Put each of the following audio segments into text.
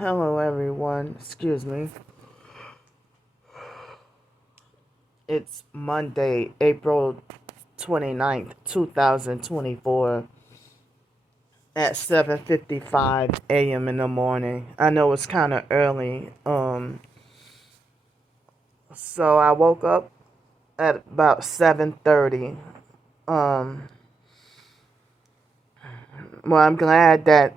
Hello everyone, excuse me. It's Monday, April 29th, 2024 at 7:55 a.m. in the morning. I know it's kind of early. So I woke up at about 7:30. Um well, I'm glad that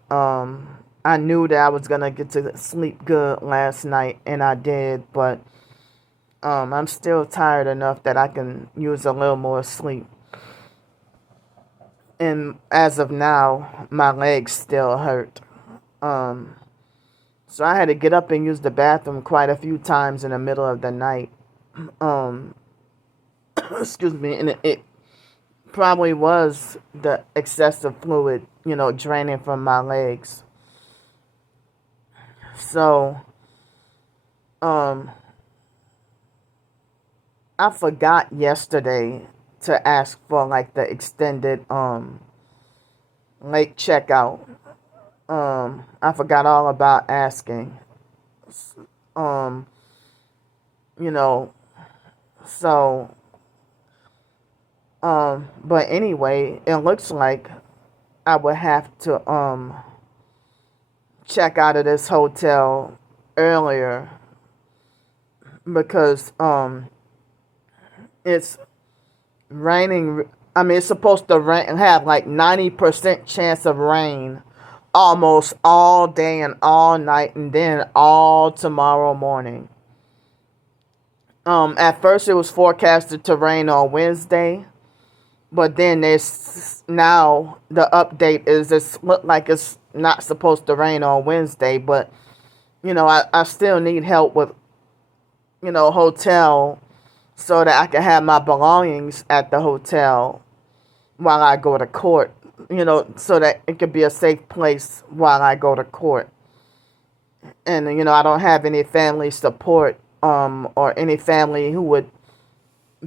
I knew that I was going to get to sleep good last night and I did, but I'm still tired enough that I can use a little more sleep. And as of now, my legs still hurt. Um, so I had to get up and use the bathroom quite a few times in the middle of the night. Um, excuse me, and it probably was the excessive fluid, draining from my legs. So, um, I forgot yesterday to ask for like the extended late checkout. I forgot all about asking. Um, you know, so but anyway, it looks like I would have to check out of this hotel earlier because it's raining. I mean, it's supposed to rain, have like 90% chance of rain almost all day and all night, and then all tomorrow morning. At first it was forecasted to rain on Wednesday, but then there's now the update is it's look like it's not supposed to rain on Wednesday, but I still need help with hotel so that I can have my belongings at the hotel while I go to court, so that it could be a safe place while I go to court. And I don't have any family support or any family who would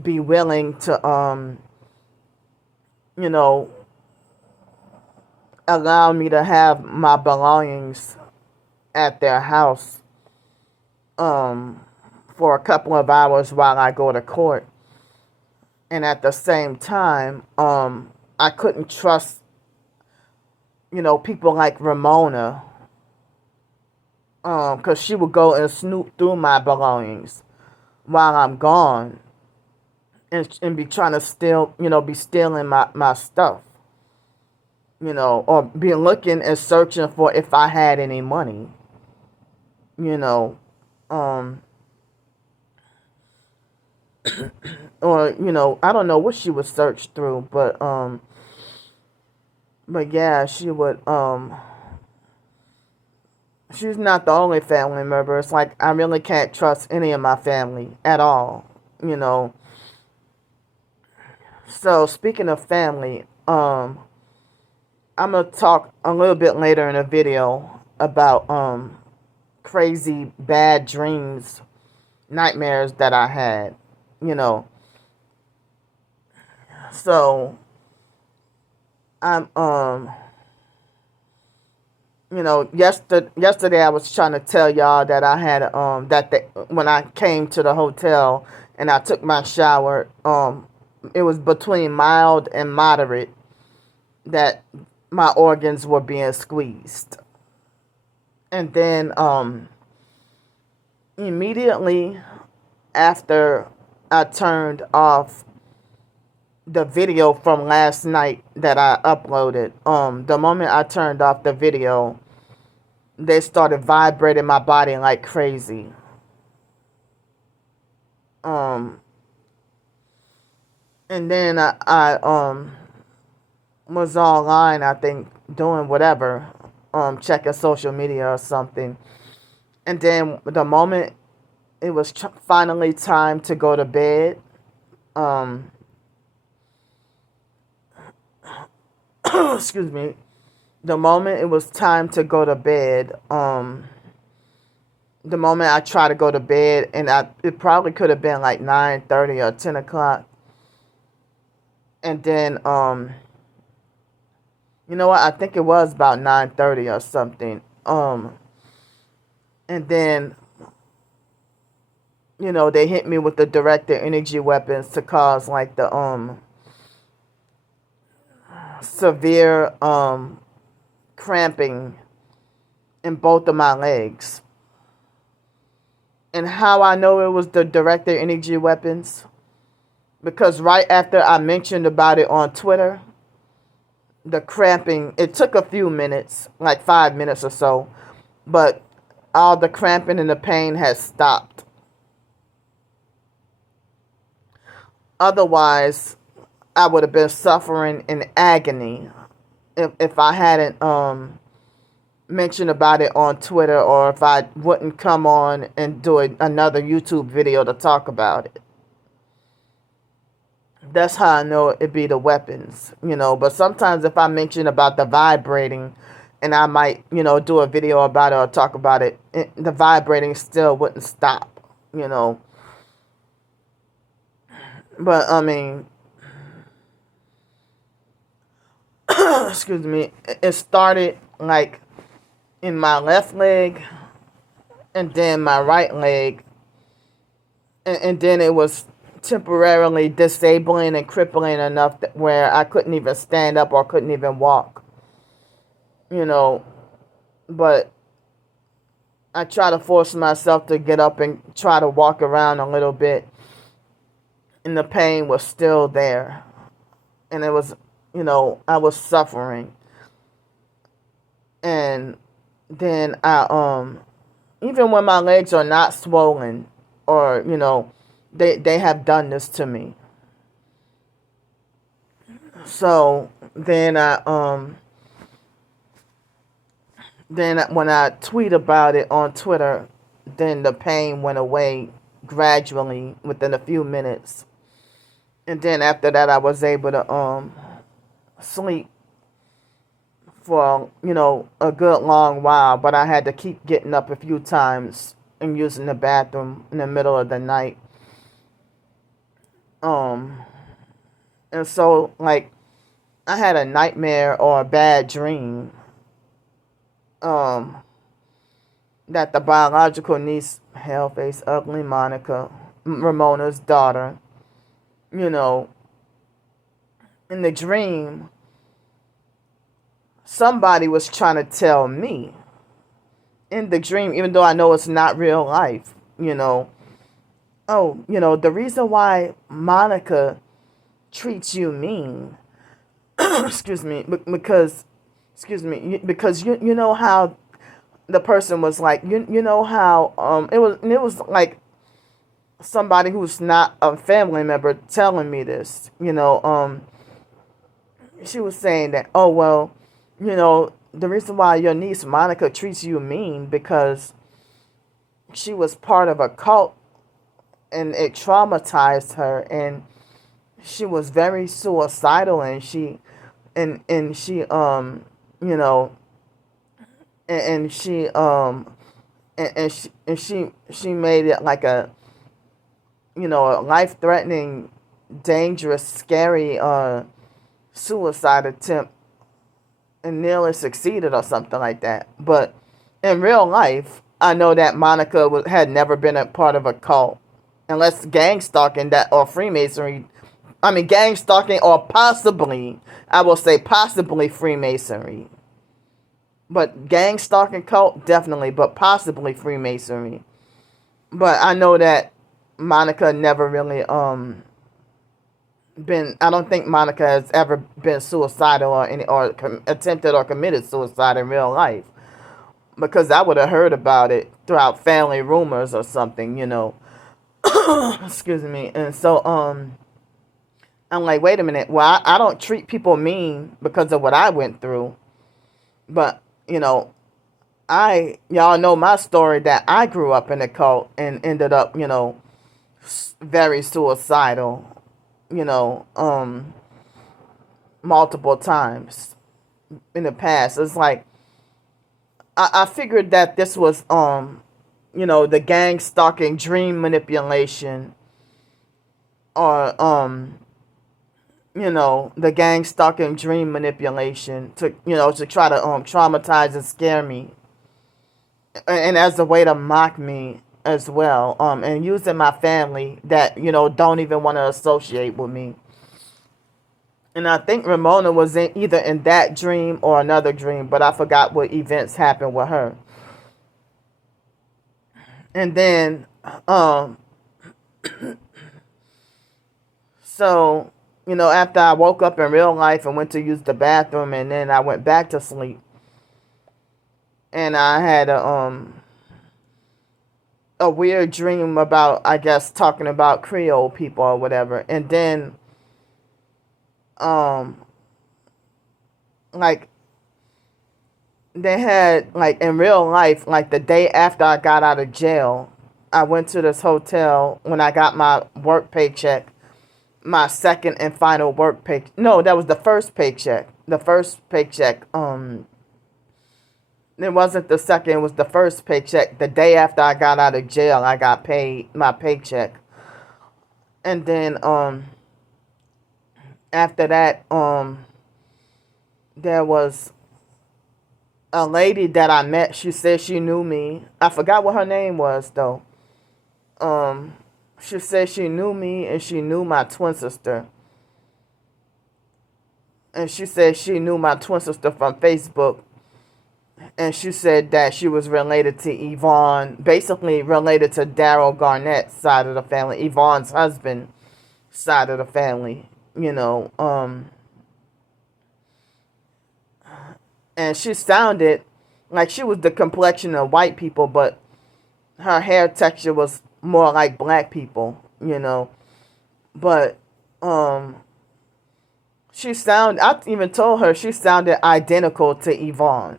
be willing to you know allow me to have my belongings at their house for a couple of hours while I go to court. And at the same time, I couldn't trust, people like Ramona, because she would go and snoop through my belongings while I'm gone and be trying to steal, be stealing my stuff, or be looking and searching for if I had any money, you know, um, or, I don't know what she would search through, but yeah, she would, she's not the only family member. It's like I really can't trust any of my family at all, you know. So speaking of family, I'm gonna talk a little bit later in a video about crazy bad dreams, nightmares that I had, you know. So I'm yesterday I was trying to tell y'all that I had when I came to the hotel and I took my shower, it was between mild and moderate that my organs were being squeezed. And then immediately after I turned off the video from last night that I uploaded, the moment I turned off the video, they started vibrating my body like crazy. And then I was online, I think, doing whatever, checking social media or something. And then the moment it was finally time to go to bed, excuse me, the moment it was time to go to bed, the moment I tried to go to bed, and it probably could have been like 9:30 or 10 o'clock. And then, you know what? I think it was about 9:30 or something. And then, they hit me with the directed energy weapons to cause like the severe cramping in both of my legs. And how I know it was the directed energy weapons, because right after I mentioned about it on Twitter, the cramping, it took a few minutes, like 5 minutes or so, but all the cramping and the pain has stopped. Otherwise, I would have been suffering in agony if I hadn't mentioned about it on Twitter, or if I wouldn't come on and do another YouTube video to talk about it. That's how I know it'd be the weapons, But sometimes if I mention about the vibrating, and I might, do a video about it or talk about it, the vibrating still wouldn't stop, But, I mean, excuse me, it started, like, in my left leg, and then my right leg, and then it was temporarily disabling and crippling enough where I couldn't even stand up or couldn't even walk, But I try to force myself to get up and try to walk around a little bit, and the pain was still there, and it was, I was suffering. And then I even when my legs are not swollen, or they have done this to me. So then when I tweet about it on Twitter, then the pain went away gradually within a few minutes. And then after that, I was able to sleep for a good long while, but I had to keep getting up a few times and using the bathroom in the middle of the night. And so, like, I had a nightmare or a bad dream that the biological niece, Hellface Ugly Monica, Ramona's daughter, in the dream, somebody was trying to tell me in the dream, even though I know it's not real life, the reason why Monica treats you mean, excuse me, because you know how the person was like, you know how it was like somebody who's not a family member telling me this, she was saying that, oh, well, the reason why your niece Monica treats you mean because she was part of a cult and it traumatized her, and she was very suicidal, and she and she you know and she made it like a a life-threatening, dangerous, scary suicide attempt, and nearly succeeded or something like that. But in real life, I know that Monica had never been a part of a cult, unless gang stalking that or Freemasonry. I mean, gang stalking or possibly, I will say possibly Freemasonry. But gang stalking cult, definitely, but possibly Freemasonry. But I know that Monica never really been, I don't think Monica has ever been suicidal or attempted or committed suicide in real life, because I would have heard about it throughout family rumors or something, excuse me. And so I'm like, wait a minute, well, I don't treat people mean because of what I went through, but y'all know my story, that I grew up in a cult and ended up very suicidal, multiple times in the past. It's like I figured that this was the gang stalking dream manipulation, or the gang stalking dream manipulation to to try to traumatize and scare me. and as a way to mock me as well, and using my family that, don't even want to associate with me. And I think Ramona was either in that dream or another dream, but I forgot what events happened with her. And then, so, after I woke up in real life and went to use the bathroom, and then I went back to sleep, and I had a weird dream about, I guess, talking about Creole people or whatever. And then, like, they had, like, in real life, like, the day after I got out of jail, I went to this hotel when I got my work paycheck, my second and final work pay. No, that was the first paycheck. The first paycheck, it wasn't the second, it was the first paycheck. The day after I got out of jail, I got paid my paycheck. And then, after that, there was a lady that I met. She said she knew me. I forgot what her name was, though. She said she knew me and she knew my twin sister. And she said she knew my twin sister from Facebook. And she said that she was related to Yvonne, basically related to Daryl Garnett's side of the family, Yvonne's husband side of the family, And she sounded like she was the complexion of white people, but her hair texture was more like black people, But I even told her she sounded identical to Yvonne.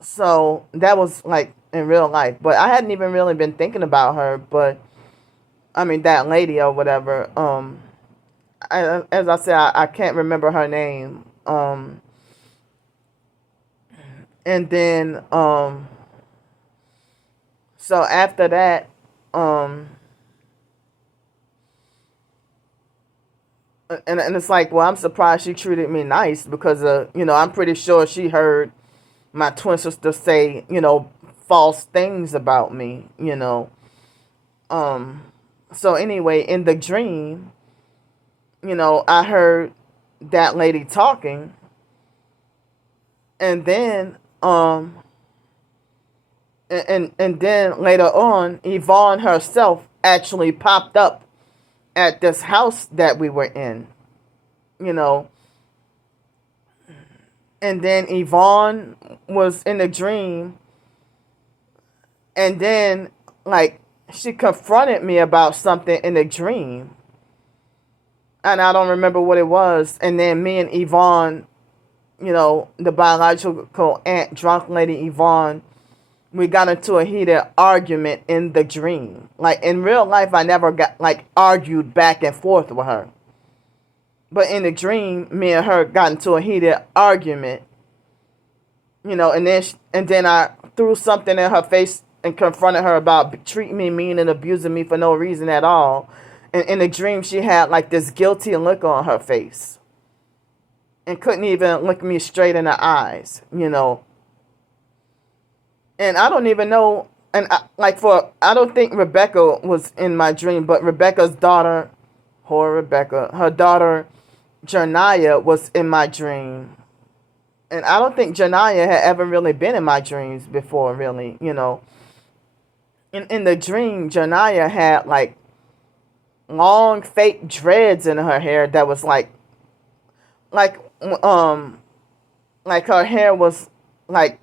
So that was like in real life, but I hadn't even really been thinking about her, but I mean, that lady or whatever, as I said, I can't remember her name, and then, so after that, and it's like, well, I'm surprised she treated me nice because, I'm pretty sure she heard my twin sister say, false things about me, So anyway, in the dream, I heard that lady talking, and then, and then later on, Yvonne herself actually popped up at this house that we were in, And then Yvonne was in the dream, and then, like, she confronted me about something in the dream, and I don't remember what it was. And then me and Yvonne, the biological aunt, drunk lady Yvonne, we got into a heated argument in the dream. Like, in real life, I never got, like, argued back and forth with her. But in the dream, me and her got into a heated argument, and then I threw something in her face and confronted her about treating me mean and abusing me for no reason at all. And in the dream, she had, like, this guilty look on her face and couldn't even look me straight in the eyes, And I don't even know, and I don't think Rebecca was in my dream, but Rebecca's daughter, her daughter, Janaya, was in my dream. And I don't think Janaya had ever really been in my dreams before, really, In the dream, Janaya had, like, long fake dreads in her hair that was like her hair was like,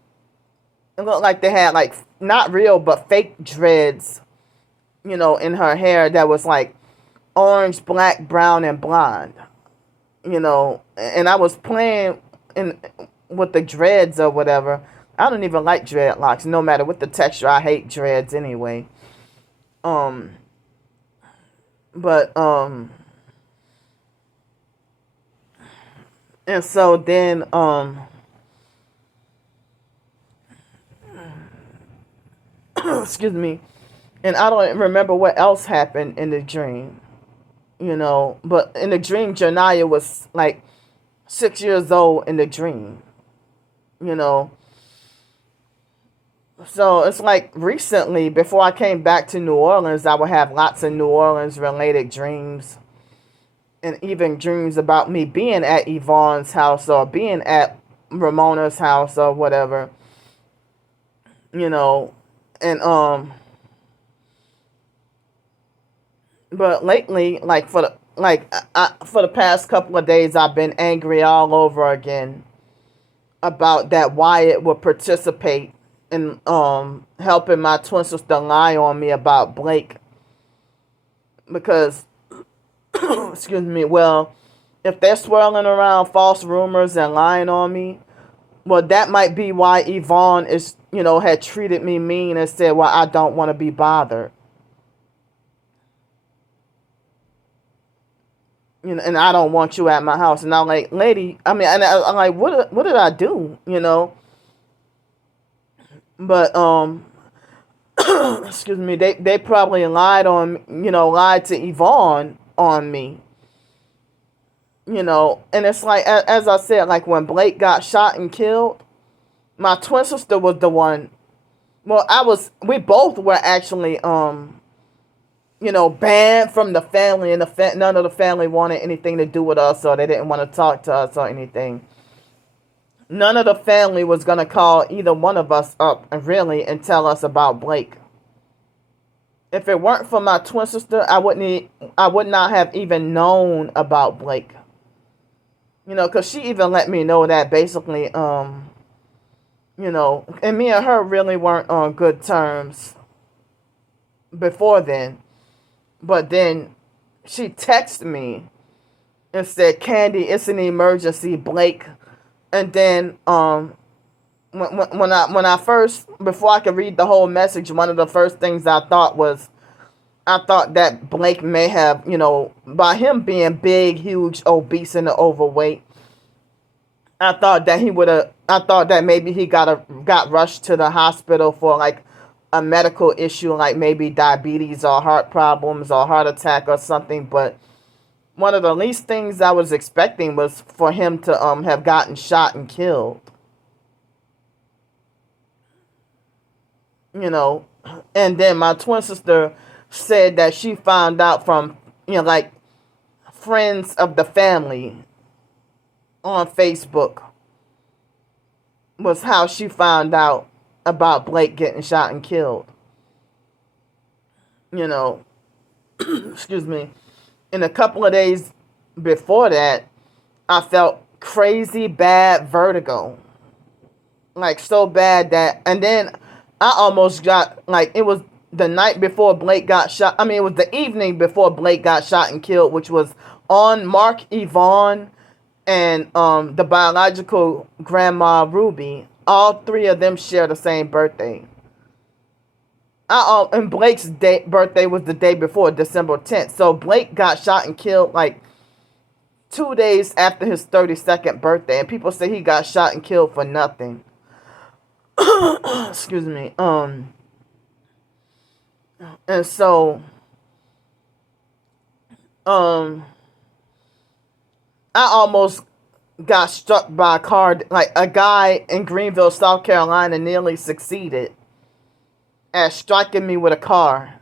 it looked like they had, like, not real but fake dreads, in her hair that was like orange, black, brown, and blonde, and I was playing with the dreads or whatever. I don't even like dreadlocks, no matter what the texture. I hate dreads anyway. But and so then excuse me, and I don't remember what else happened in the dream, but in the dream, Janaya was like 6 years old in the dream, So it's like recently, before I came back to New Orleans, I would have lots of New Orleans related dreams, and even dreams about me being at Yvonne's house or being at Ramona's house or whatever, you know. And but lately, like for the past couple of days, I've been angry all over again about that Wyatt would participate in helping my twin sister lie on me about Blake, because excuse me, well, if they're swirling around false rumors and lying on me, well, that might be why Yvonne is, had treated me mean and said, well, I don't want to be bothered. And I don't want you at my house. And I'm like, lady, I mean, and I'm like, what did I do? But excuse me, they probably lied to Yvonne on me. And it's like, as I said, like when Blake got shot and killed, my twin sister was the one. Well, we both were actually, banned from the family, and none of the family wanted anything to do with us, or they didn't want to talk to us or anything. None of the family was going to call either one of us up, really, and tell us about Blake. If it weren't for my twin sister, I would not have even known about Blake. Because she even let me know that basically, and me and her really weren't on good terms before then. But then she texted me and said, Candy, it's an emergency, Blake. And then when I first, before I could read the whole message, one of the first things I thought that Blake may have, by him being big, huge, obese, and overweight, I thought that maybe he got rushed to the hospital for like a medical issue, like maybe diabetes or heart problems or heart attack or something. But one of the least things I was expecting was for him to have gotten shot and killed. And then my twin sister said that she found out from, like friends of the family on Facebook was how she found out about Blake getting shot and killed. Excuse me. In a couple of days before that, I felt crazy bad vertigo. Like so bad that, and then I almost got, like, it was the night before Blake got shot. I mean, it was the evening before Blake got shot and killed, which was on Mark, Yvonne, and the biological grandma Ruby. All three of them share the same birthday. And Blake's birthday was the day before, December 10th. So Blake got shot and killed like 2 days after his 32nd birthday. And people say he got shot and killed for nothing. Excuse me. And so, I almost got struck by a car. Like a guy in Greenville, South Carolina, nearly succeeded at striking me with a car.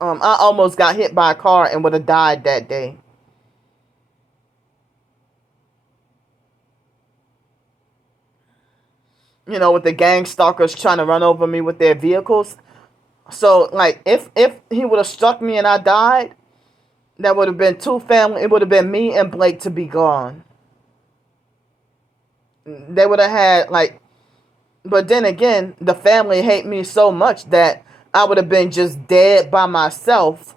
I almost got hit by a car and would have died that day. With the gang stalkers trying to run over me with their vehicles. So, like, if he would have struck me and I died, that would have been it would have been me and Blake to be gone. They would have had, like, but then again, the family hate me so much that I would have been just dead by myself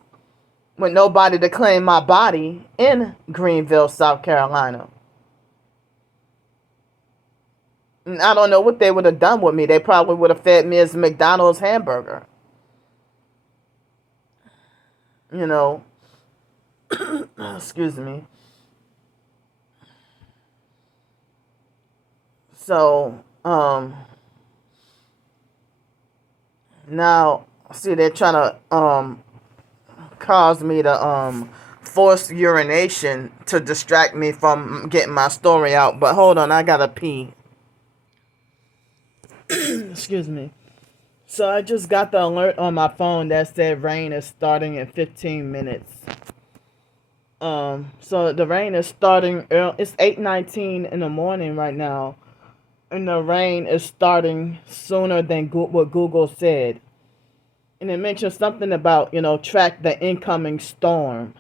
with nobody to claim my body in Greenville, South Carolina. And I don't know what they would have done with me. They probably would have fed me as McDonald's hamburger. Excuse me. So, now, see, they're trying to, cause me to, force urination to distract me from getting my story out. But hold on, I gotta pee. Excuse me. So I just got the alert on my phone that said rain is starting in 15 minutes. So the rain is starting early. It's 8:19 in the morning right now, and the rain is starting sooner than what Google said. And it mentioned something about, track the incoming storm.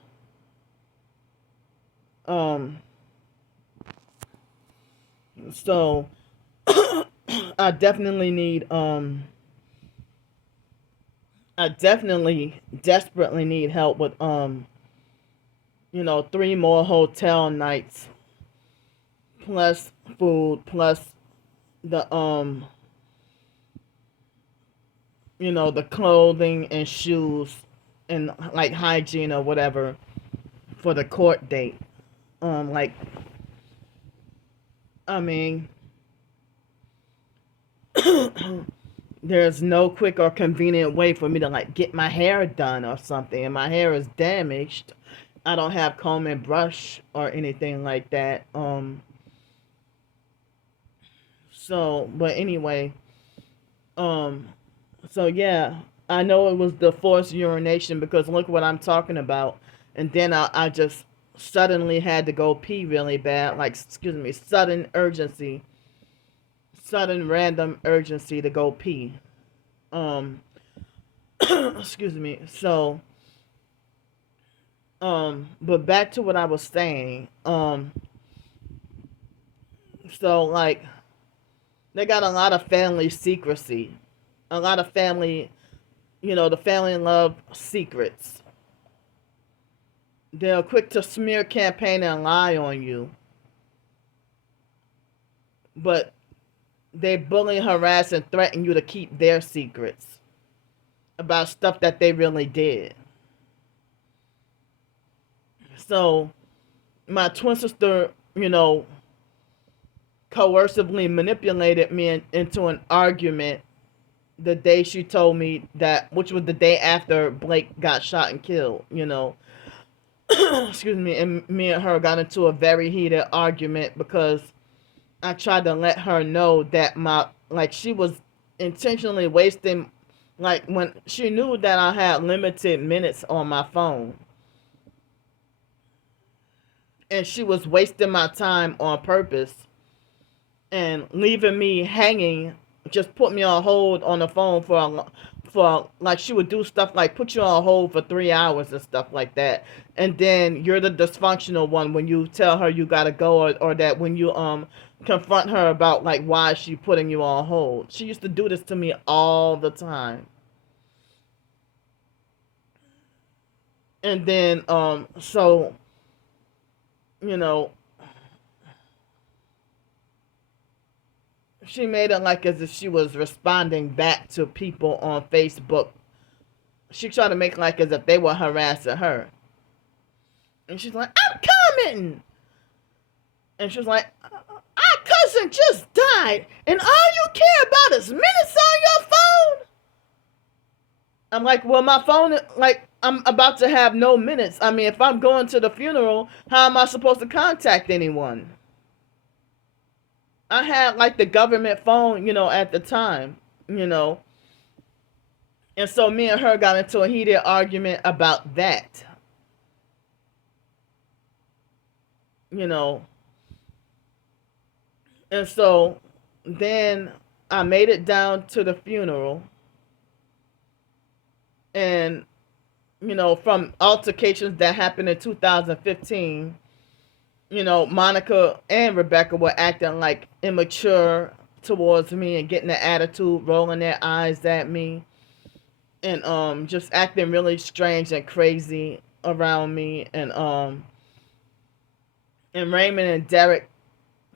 Um, so I definitely need I definitely desperately need help with 3 more hotel nights plus food plus the the clothing and shoes and like hygiene or whatever for the court date. Like, I mean, there's no quick or convenient way for me to like get my hair done or something, and my hair is damaged. I don't have comb and brush or anything like that. But anyway, um, so yeah, I know it was the forced urination because look what I'm talking about, and then I just suddenly had to go pee really bad, like excuse me, sudden random urgency to go pee. Um, excuse me. But back to what I was saying. So like they got a lot of family secrecy, a lot of family, the family love secrets. They're quick to smear campaign and lie on you, but they bully, harass, and threaten you to keep their secrets about stuff that they really did. So my twin sister, coercively manipulated me into an argument the day she told me that, which was the day after Blake got shot and killed, excuse me, and me and her got into a very heated argument because I tried to let her know that she was intentionally wasting, like when she knew that I had limited minutes on my phone and she was wasting my time on purpose and leaving me hanging, just put me on hold on the phone for like she would do stuff like put you on hold for 3 hours and stuff like that, and then you're the dysfunctional one when you tell her you gotta go, or that when you confront her about like why she putting you on hold. She used to do this to me all the time. And then so you know she made it like as if she was responding back to people on Facebook. She tried to make it like as if they were harassing her. And she's like, I'm coming. And she's like, our cousin just died, and all you care about is minutes on your phone? I'm like, well, my phone, like, I'm about to have no minutes. I mean, if I'm going to the funeral, how am I supposed to contact anyone? I had, like, the government phone, at the time, And so me and her got into a heated argument about that, you know. And so then I made it down to the funeral. And, from altercations that happened in 2015, Monica and Rebecca were acting like immature towards me and getting the attitude, rolling their eyes at me, and just acting really strange and crazy around me. And Raymond and Derek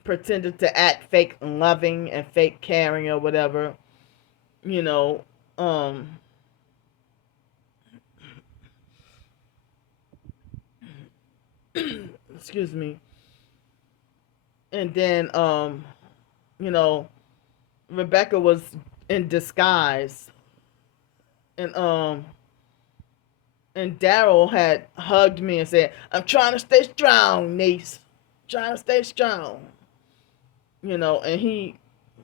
pretended to act fake loving and fake caring or whatever, you know. Excuse me. And then you know, Rebecca was in disguise, and Daryl had hugged me and said, I'm trying to stay strong, niece. Trying to stay strong. And he,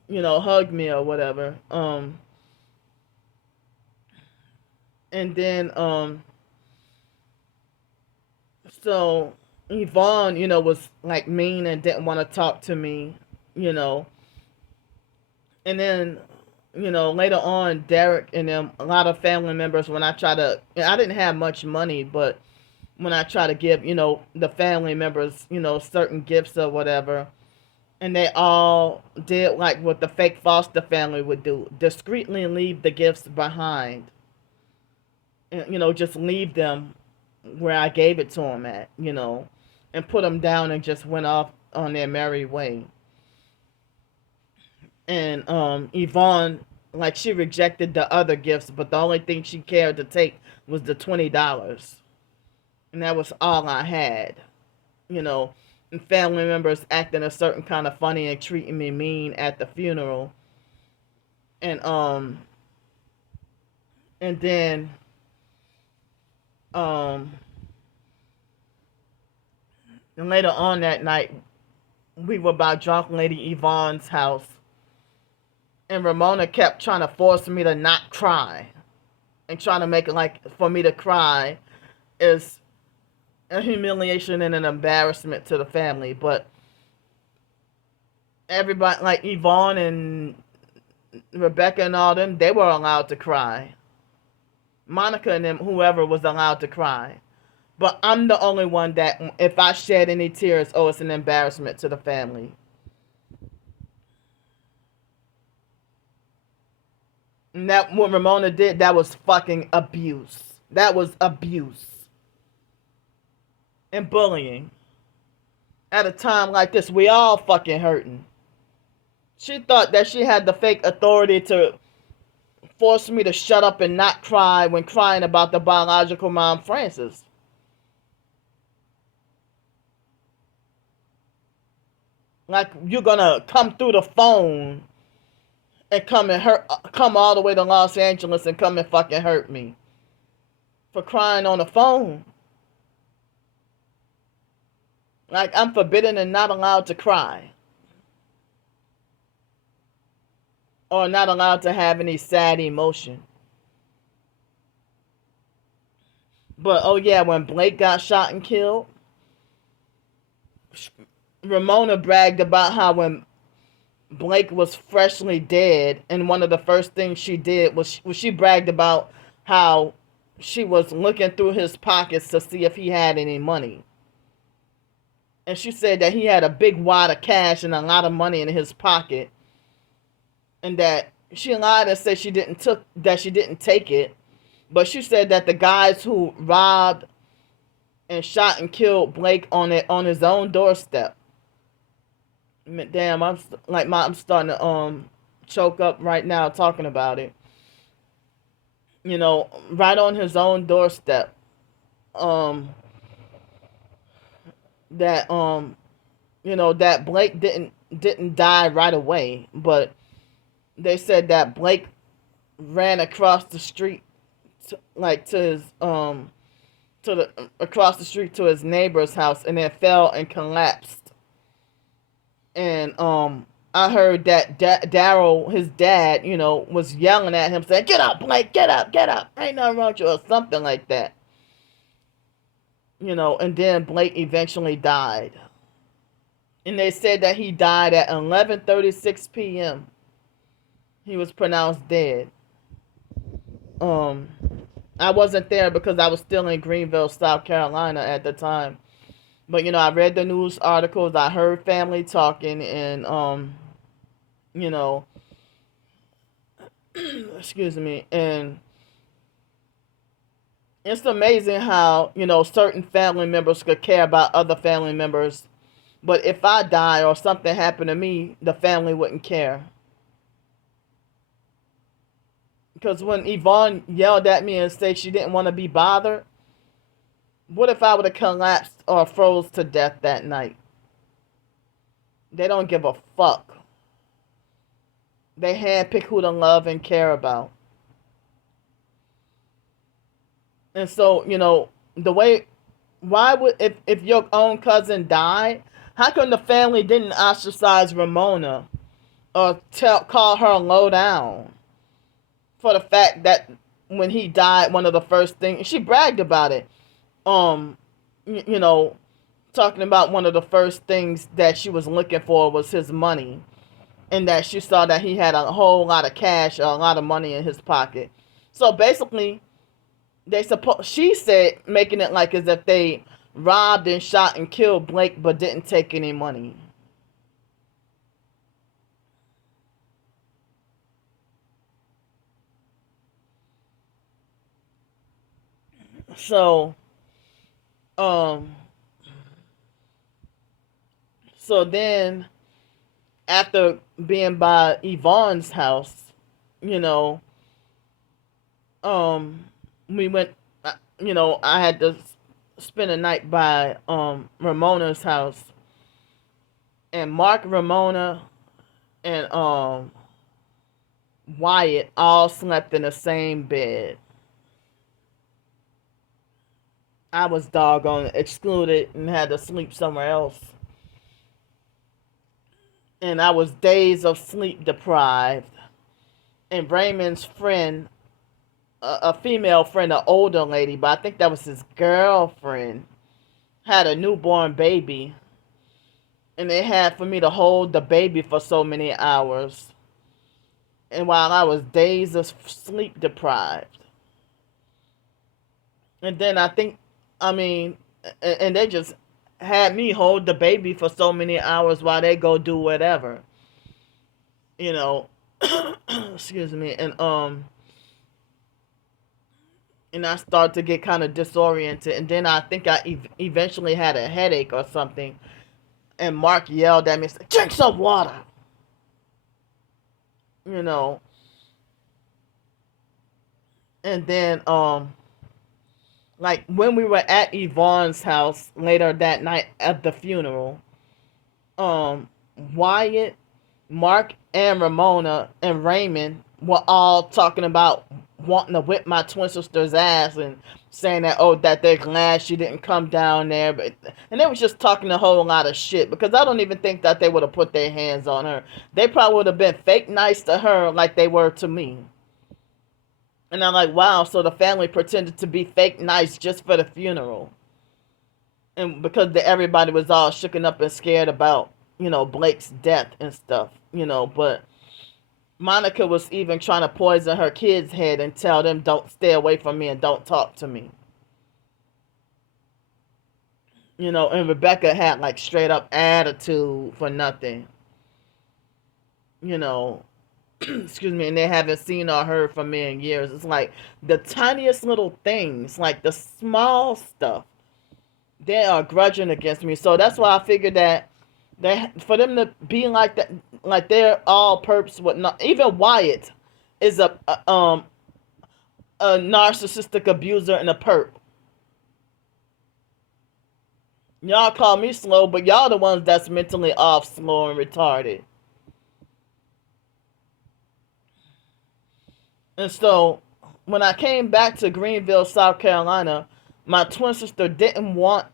hugged me or whatever. And then so Yvonne, was like mean and didn't want to talk to me, you know. And then, later on, Derek and them, a lot of family members, when I didn't have much money, but when I try to give, the family members, certain gifts or whatever, and they all did like what the fake foster family would do, discreetly leave the gifts behind. And, just leave them where I gave it to them at, and put them down and just went off on their merry way. And Yvonne, like, she rejected the other gifts, but the only thing she cared to take was the $20, and that was all I had, you know. And family members acting a certain kind of funny and treating me mean at the funeral, and and then um and later on that night we were by drunk lady Yvonne's house, and Ramona kept trying to force me to not cry and trying to make it like for me to cry is a humiliation and an embarrassment to the family. But everybody, like Yvonne and Rebecca and all them, they were allowed to cry. Monica and them, whoever, was allowed to cry. But I'm the only one that, if I shed any tears, oh, it's an embarrassment to the family. And that, what Ramona did, that was fucking abuse. That was abuse. And bullying. At a time like this, we all fucking hurting. She thought that she had the fake authority to force me to shut up and not cry when crying about the biological mom, Frances. Like, you're gonna come through the phone and come all the way to Los Angeles and come and fucking hurt me for crying on the phone. Like, I'm forbidden and not allowed to cry. Or not allowed to have any sad emotion. But, oh yeah, when Blake got shot and killed, Ramona bragged about how when Blake was freshly dead, and one of the first things she did was she bragged about how she was looking through his pockets to see if he had any money. And she said that he had a big wad of cash and a lot of money in his pocket, and that she lied and said she didn't take it, but she said that the guys who robbed and shot and killed Blake on his own doorstep. Damn, I'm starting to choke up right now talking about it. Right on his own doorstep. That that Blake didn't die right away, but they said that Blake ran across the street across the street to his neighbor's house and then fell and collapsed. And I heard that Daryl, his dad, was yelling at him saying, "Get up, Blake, get up, get up. Ain't nothing wrong with you," or something like that. And then Blake eventually died. And they said that he died at 11:36 p.m. He was pronounced dead. I wasn't there because I was still in Greenville, South Carolina at the time. But, I read the news articles, I heard family talking, and, excuse me, and it's amazing how, certain family members could care about other family members, but if I die or something happened to me, the family wouldn't care. Because when Yvonne yelled at me and said she didn't want to be bothered, what if I would have collapsed or froze to death that night? They don't give a fuck. They handpick who to love and care about. And so, why would, if your own cousin died, how come the family didn't ostracize Ramona or call her low down for the fact that when he died, one of the first things she bragged about it. Um, you know, talking about one of the first things that she was looking for was his money, and that she saw that he had a whole lot of cash, a lot of money in his pocket. So basically, she said, making it like as if they robbed and shot and killed Blake but didn't take any money. So um so then after being by Yvonne's house, you know, um we went, I had to spend a night by Ramona's house, and Mark, Ramona, and Wyatt all slept in the same bed. I was doggone excluded and had to sleep somewhere else. And I was days of sleep deprived. And Raymond's friend, a female friend, an older lady, but I think that was his girlfriend, had a newborn baby. And they had for me to hold the baby for so many hours. And while I was days of sleep deprived. And then and they just had me hold the baby for so many hours while they go do whatever. You know, excuse me, and I started to get kind of disoriented, and then I think I eventually had a headache or something, and Mark yelled at me, said, "Drink some water." You know, and then like when we were at Yvonne's house later that night at the funeral, um, Wyatt, Mark, and Ramona and Raymond were all talking about wanting to whip my twin sister's ass and saying that, oh, that they're glad she didn't come down there, and they was just talking a whole lot of shit, because I don't even think that they would have put their hands on her. They probably would have been fake nice to her like they were to me. And I'm like, wow, so the family pretended to be fake nice just for the funeral. And because everybody was all shooken up and scared about, Blake's death and stuff, but Monica was even trying to poison her kid's head and tell them, don't stay away from me and don't talk to me. And Rebecca had like straight up attitude for nothing. Excuse me, and they haven't seen or heard from me in years. It's like the tiniest little things, like the small stuff, they are grudging against me. So that's why I figured that for them to be like that, like they're all perps with not even Wyatt is a narcissistic abuser and a perp. Y'all call me slow, but y'all the ones that's mentally off, slow, and retarded. And so when I came back to Greenville, South Carolina, my twin sister she didn't want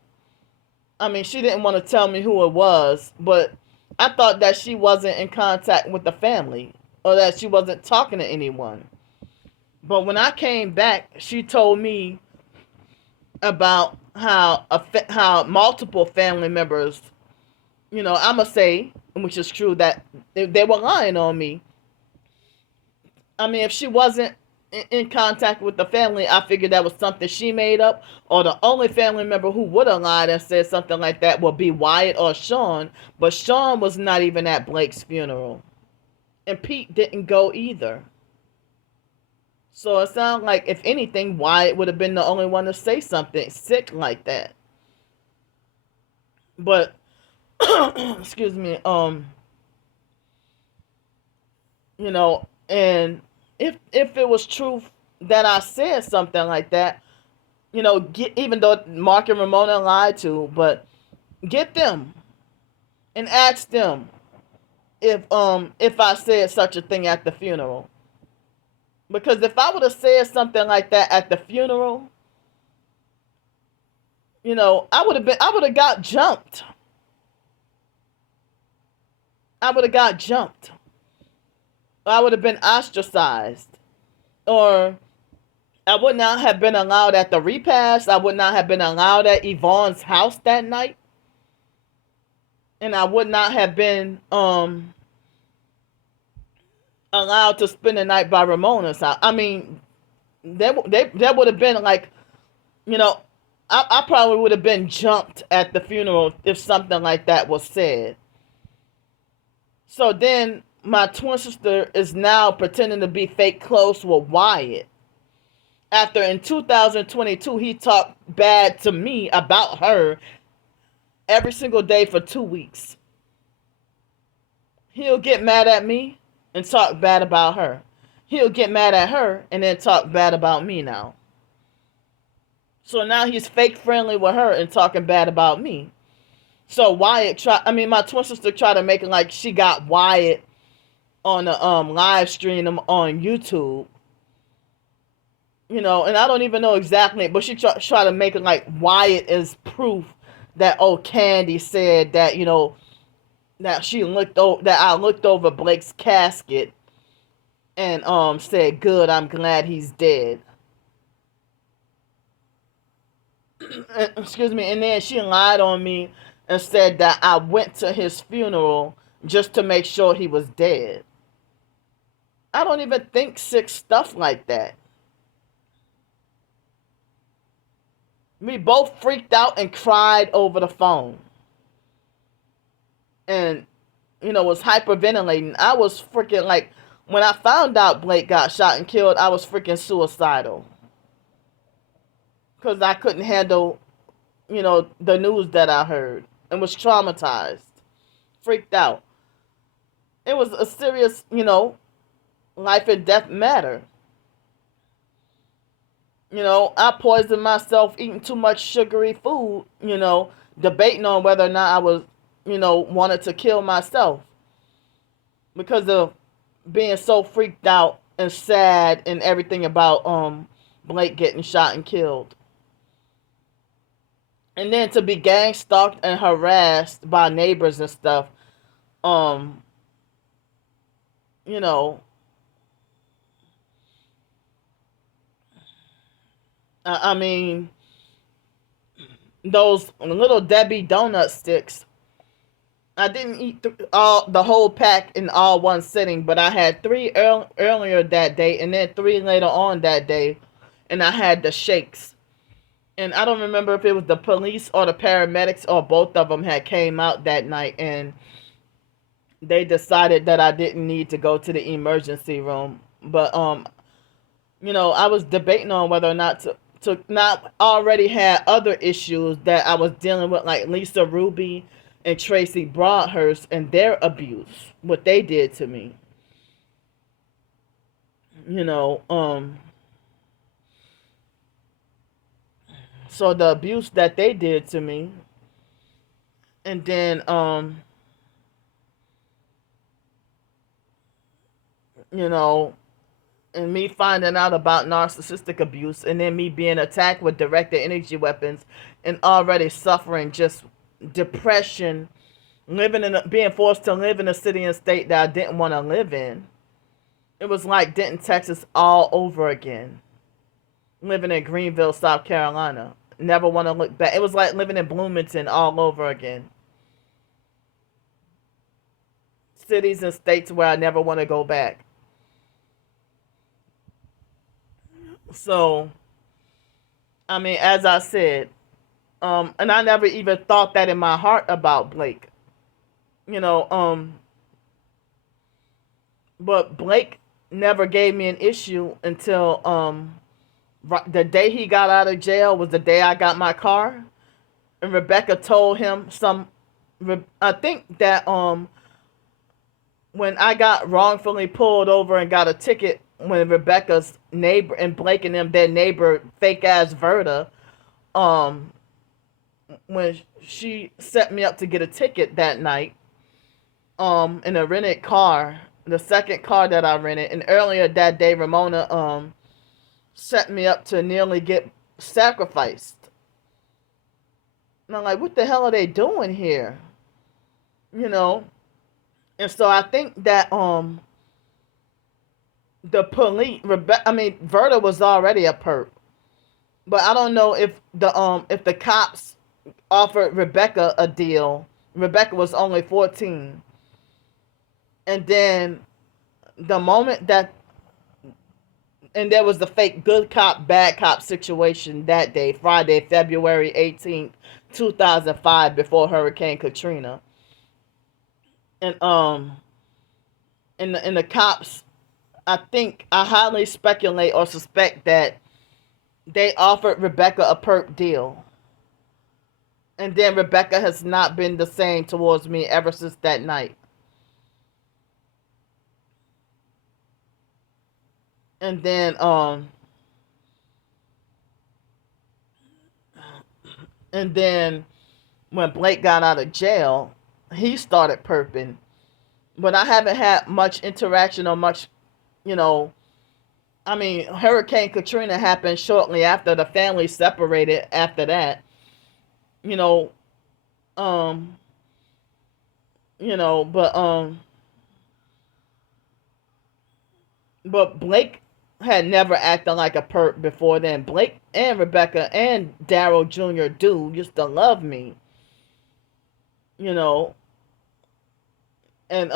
to tell me who it was, but I thought that she wasn't in contact with the family or that she wasn't talking to anyone. But when I came back, she told me about how multiple family members, I'm going to say, which is true, that they were lying on me. If she wasn't in contact with the family, I figured that was something she made up, or the only family member who would have lied and said something like that would be Wyatt or Sean, but Sean was not even at Blake's funeral, and Pete didn't go either. So it sounds like, if anything, Wyatt would have been the only one to say something sick like that. But excuse me, and if it was true that I said something like that, even though Mark and Ramona lied to, but get them and ask them if I said such a thing at the funeral. Because if I would have said something like that at the funeral, I would have got jumped. I would have got jumped. I would have been ostracized. Or I would not have been allowed at the repast. I would not have been allowed at Yvonne's house that night. And I would not have been allowed to spend the night by Ramona's house. I mean, there would have been like, you know, I probably would have been jumped at the funeral if something like that was said. So then my twin sister is now pretending to be fake close with Wyatt. After in 2022 he talked bad to me about her every single day for 2 weeks. He'll get mad at me and talk bad about her. He'll get mad at her and then talk bad about me now. So now he's fake friendly with her and talking bad about me. So my twin sister tried to make it like she got Wyatt on the live stream on YouTube. You know, and I don't even know exactly, but she tried to make it like Wyatt is proof that Candy said that, you know, that I looked over Blake's casket and said, "Good, I'm glad he's dead." Excuse me. And then she lied on me and said that I went to his funeral just to make sure he was dead. I don't even think sick stuff like that. We both freaked out and cried over the phone. And, you know, was hyperventilating. I was freaking like, when I found out Blake got shot and killed, I was freaking suicidal. Because I couldn't handle, you know, the news that I heard. And was traumatized. Freaked out. It was a serious, you know, life and death matter. You know, I poisoned myself eating too much sugary food, you know, debating on whether or not I was, you know, wanted to kill myself. Because of being so freaked out and sad and everything about Blake getting shot and killed. And then to be gang stalked and harassed by neighbors and stuff, you know, I mean, those little Debbie donut sticks, I didn't eat the whole pack in all one sitting, but I had 3 earlier that day and then 3 later on that day, and I had the shakes. And I don't remember if it was the police or the paramedics or both of them had came out that night, and they decided that I didn't need to go to the emergency room. But you know, I was debating on whether or not to not already had other issues that I was dealing with, like Lisa Ruby and Tracy Broadhurst and their abuse, what they did to me. You know, so the abuse that they did to me, and then you know, and me finding out about narcissistic abuse, and then me being attacked with directed energy weapons and already suffering just depression, being forced to live in a city and state that I didn't want to live in. It was like Denton, Texas all over again. Living in Greenville, South Carolina. Never want to look back. It was like living in Bloomington all over again. Cities and states where I never want to go back. So, I mean, as I said, and I never even thought that in my heart about Blake. You know, but Blake never gave me an issue until the day he got out of jail was the day I got my car. And Rebecca told him I think that when I got wrongfully pulled over and got a ticket, when Rebecca's neighbor and Blake and them, their neighbor, fake ass Verda, when she set me up to get a ticket that night, in a rented car, the second car that I rented, and earlier that day, Ramona, set me up to nearly get sacrificed. And I'm like, what the hell are they doing here? You know? And so I think that, the police, Verda was already a perp, but I don't know if the cops offered Rebecca a deal. Rebecca was only 14, and then the moment that and there was the fake good cop bad cop situation that day, Friday, February 18th, 2005, before Hurricane Katrina, and and the cops, I highly speculate or suspect that they offered Rebecca a perp deal. And then Rebecca has not been the same towards me ever since that night. And then and then when Blake got out of jail, he started perping. But I haven't had much interaction or much, you know, Hurricane Katrina happened shortly after the family separated after that. You know, um, but Blake had never acted like a perp before then. Blake and Rebecca and Daryl Jr. used to love me, you know, and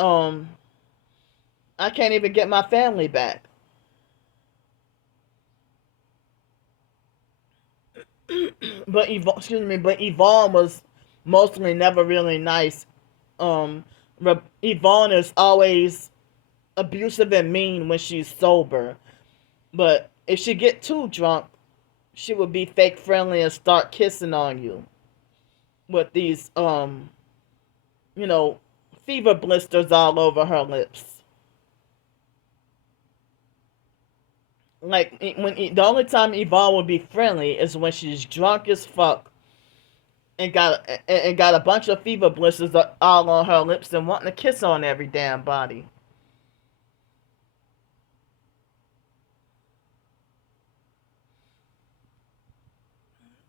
I can't even get my family back. But Yvonne was mostly never really nice. Um, Yvonne is always abusive and mean when she's sober, but if she get too drunk, she would be fake friendly and start kissing on you with these you know, fever blisters all over her lips. Like the only time Yvonne would be friendly is when she's drunk as fuck and got a bunch of fever blisters all on her lips and wanting to kiss on every damn body.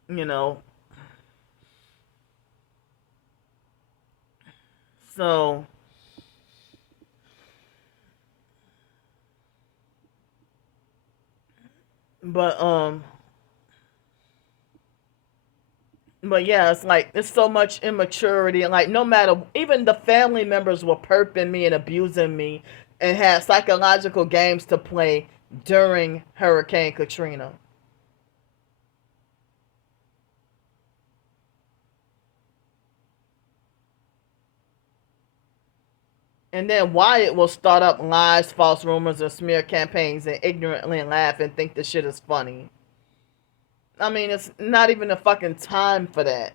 You know, so but but yeah, it's like it's so much immaturity, and like no matter, even the family members were perping me and abusing me and had psychological games to play during Hurricane Katrina. And then Wyatt will start up lies, false rumors, and smear campaigns and ignorantly laugh and think the shit is funny. It's not even a fucking time for that.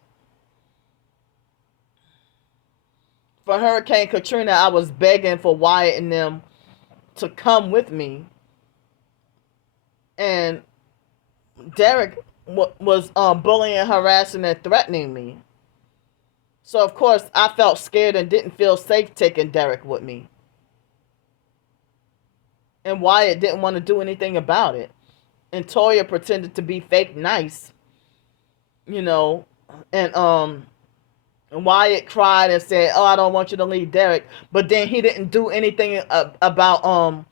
For Hurricane Katrina, I was begging for Wyatt and them to come with me. And Derek was bullying, harassing, and threatening me. So, of course, I felt scared and didn't feel safe taking Derek with me. And Wyatt didn't want to do anything about it. And Toya pretended to be fake nice, you know, and Wyatt cried and said, "Oh, I don't want you to leave Derek," but then he didn't do anything about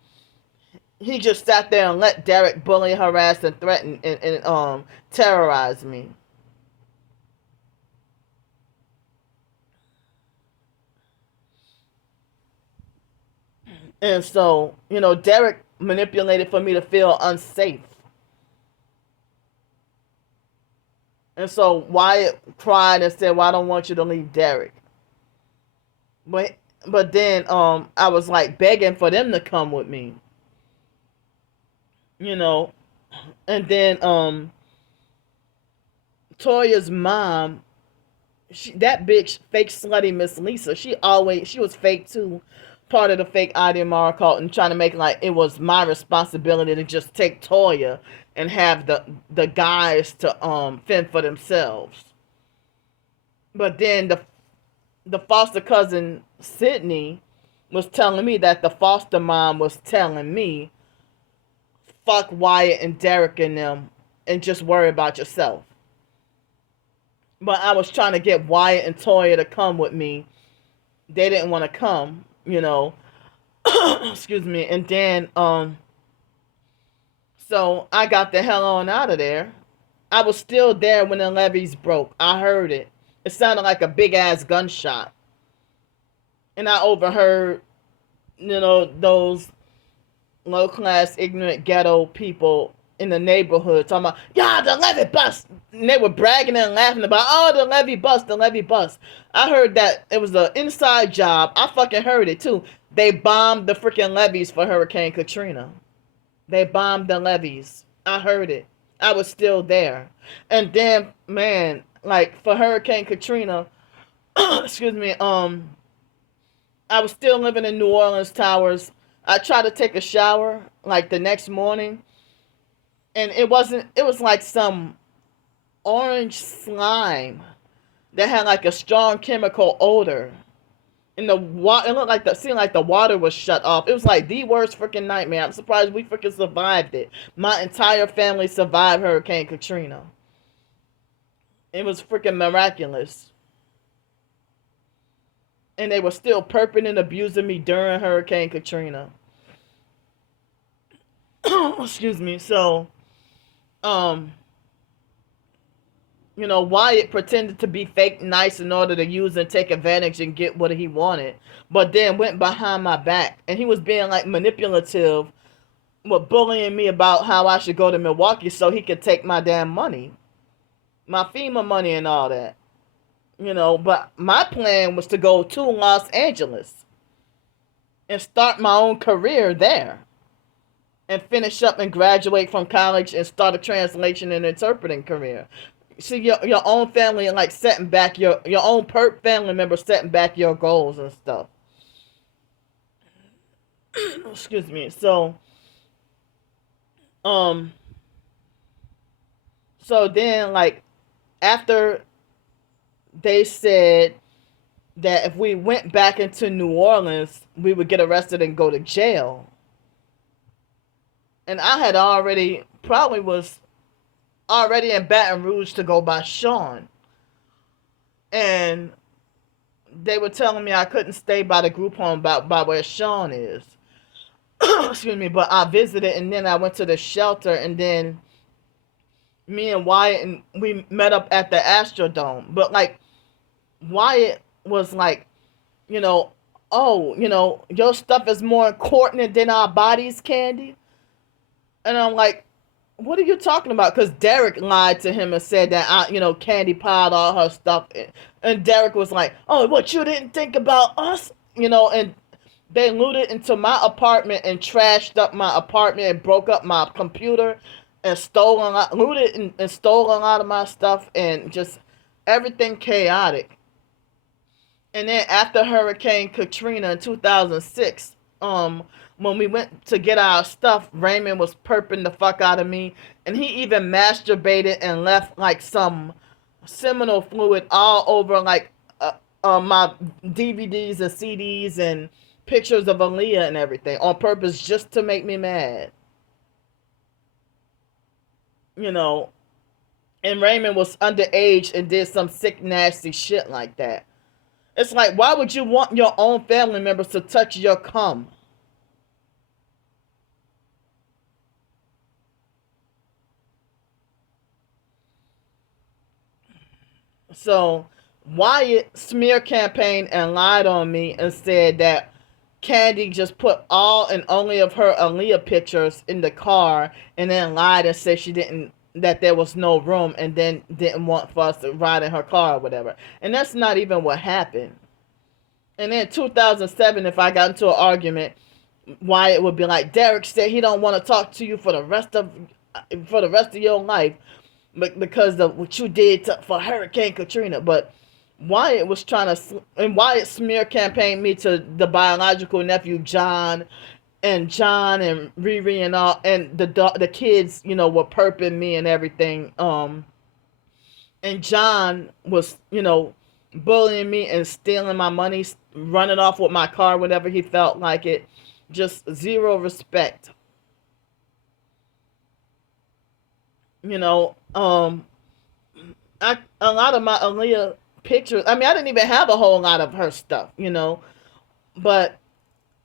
he just sat there and let Derek bully, harass, and threaten and terrorize me. And so, Derek manipulated for me to feel unsafe. And so Wyatt cried and said, "Well, I don't want you to leave Derek." But but then I was like begging for them to come with me. You know. And then Toya's mom, that bitch fake slutty Miss Lisa, she was fake too. Part of the fake IDMR cult and trying to make like it was my responsibility to just take Toya and have the guys to fend for themselves. But then the foster cousin Sydney was telling me that the foster mom was telling me, fuck Wyatt and Derek and them and just worry about yourself. But I was trying to get Wyatt and Toya to come with me. They didn't want to come, Excuse me. And then So I got the hell on out of there. I was still there when the levees broke. I heard it. It sounded like a big ass gunshot. And I overheard, those low class, ignorant ghetto people in the neighborhood talking about, yeah, the levee bust. And they were bragging and laughing about, oh, the levee bust, the levee bust. I heard that it was an inside job. I fucking heard it too. They bombed the freaking levees for Hurricane Katrina. They bombed the levees. I heard it. I was still there. And then, man, like for Hurricane Katrina, excuse me, I was still living in New Orleans Towers. I tried to take a shower like the next morning, and it was like some orange slime that had like a strong chemical odor. And the water, it looked like seemed like the water was shut off. It was like the worst freaking nightmare. I'm surprised we freaking survived it. My entire family survived Hurricane Katrina. It was freaking miraculous. And they were still perping and abusing me during Hurricane Katrina. Excuse me. So, Wyatt pretended to be fake nice in order to use and take advantage and get what he wanted, but then went behind my back, and he was being like manipulative, with bullying me about how I should go to Milwaukee so he could take my damn money, my FEMA money and all that. But my plan was to go to Los Angeles and start my own career there and finish up and graduate from college and start a translation and interpreting career. See, your own family, like setting back your own family member setting back your goals and stuff. Excuse me. So then, like, after they said that if we went back into New Orleans, we would get arrested and go to jail. And I had was already in Baton Rouge to go by Sean. And they were telling me I couldn't stay by the group home by where Sean is. Excuse me, but I visited, and then I went to the shelter, and then me and Wyatt, and we met up at the Astrodome. But like, Wyatt was like, your stuff is more important than our bodies, Candy. And I'm like, what are you talking about? Because Derek lied to him and said that Candy piled all her stuff in. And Derek was like, oh, what, you didn't think about us? And they looted into my apartment and trashed up my apartment and broke up my computer and looted and stole a lot of my stuff, and just everything chaotic. And then after Hurricane Katrina in 2006, when we went to get our stuff, Raymond was perping the fuck out of me, and he even masturbated and left like some seminal fluid all over like my DVDs and CDs and pictures of Aaliyah and everything on purpose just to make me mad. And Raymond was underage and did some sick, nasty shit like that. It's like, why would you want your own family members to touch your cum? So Wyatt smear campaigned and lied on me and said that Candy just put all and only of her Aaliyah pictures in the car, and then lied and said that there was no room, and then didn't want for us to ride in her car or whatever. And that's not even what happened. And then 2007, if I got into an argument, Wyatt would be like, Derek said he don't want to talk to you for the rest of your life, because of what you did for Hurricane Katrina. But Wyatt was and Wyatt smear campaigned me to the biological nephew John and Riri and all, and the kids, were perping me and everything. And John was, bullying me and stealing my money, running off with my car whenever he felt like it. Just zero respect. A lot of my Aaliyah pictures, I didn't even have a whole lot of her stuff, but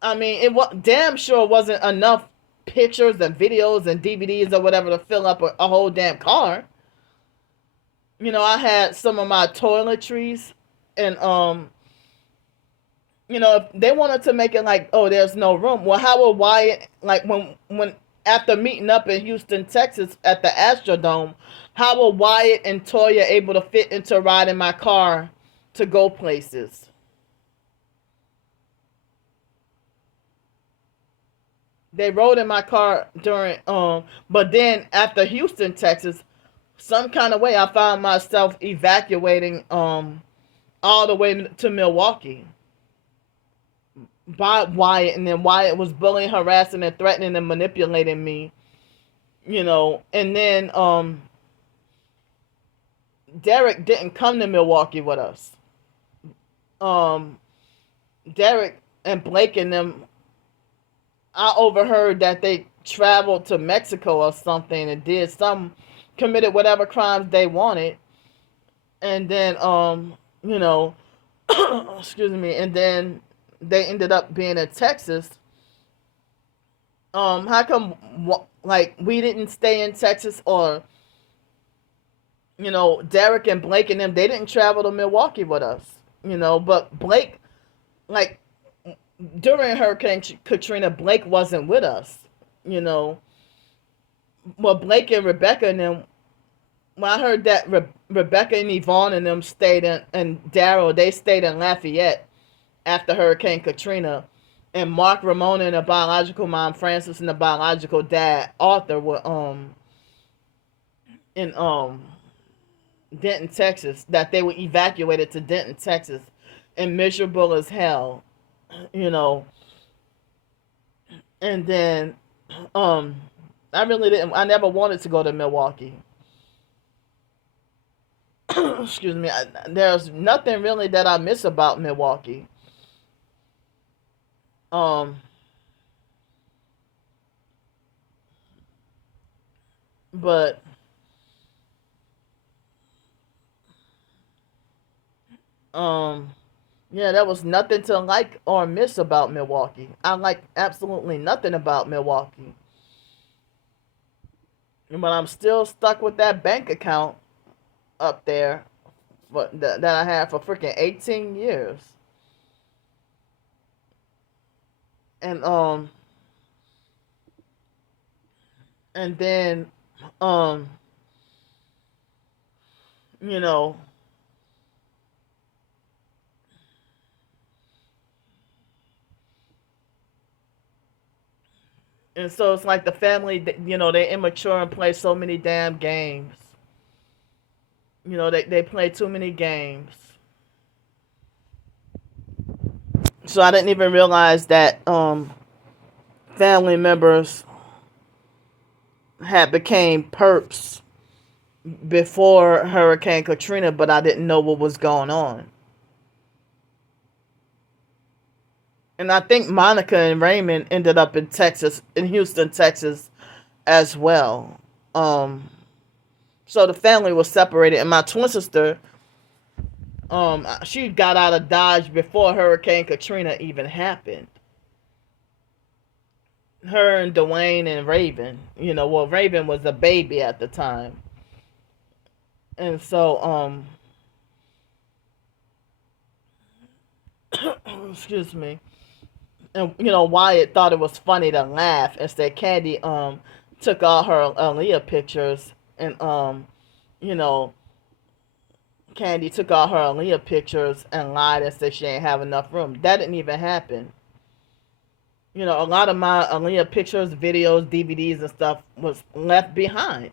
it damn sure wasn't enough pictures and videos and DVDs or whatever to fill up a whole damn car. I had some of my toiletries, and if they wanted to make it like, oh, there's no room. Well, how would Wyatt, like, when after meeting up in Houston, Texas at the Astrodome, how were Wyatt and Toya able to fit into a ride in my car to go places? They rode in my car during but then after Houston, Texas, some kind of way I found myself evacuating all the way to Milwaukee by Wyatt, and then Wyatt was bullying, harassing, and threatening and manipulating me, and then Derek didn't come to Milwaukee with us. Derek and Blake and them, I overheard that they traveled to Mexico or something and committed whatever crimes they wanted, and then excuse me, and then they ended up being in Texas. How come like we didn't stay in Texas, or Derek and Blake and them, they didn't travel to Milwaukee with us, but Blake, like, during Hurricane Katrina, Blake wasn't with us, Well, Blake and Rebecca and them, when I heard that Rebecca and Yvonne and them stayed in, and Daryl, they stayed in Lafayette after Hurricane Katrina, and Mark, Ramona, and the biological mom, Francis, and the biological dad, Arthur, were in Denton, Texas, that they were evacuated to Denton, Texas, and miserable as hell, and then I never wanted to go to Milwaukee. Excuse me. There's nothing really that I miss about Milwaukee. Um, but um, yeah, there was nothing to like or miss about Milwaukee. I like absolutely nothing about Milwaukee. But I'm still stuck with that bank account up there that I had for freaking 18 years. And and then um you know and so it's like the family, they immature and play so many damn games. They play too many games. So I didn't even realize that family members had became perps before Hurricane Katrina, but I didn't know what was going on. And I think Monica and Raymond ended up in Houston, Texas, as well. So the family was separated, and my twin sister, she got out of Dodge before Hurricane Katrina even happened. Her and Dwayne and Raven, well, Raven was a baby at the time, and so excuse me, and Wyatt thought it was funny to laugh and said Candy took all her Aaliyah pictures, and you know Candy took all her Aaliyah pictures and lied and said she ain't have enough room. That didn't even happen. A lot of my Aaliyah pictures, videos, DVDs, and stuff was left behind.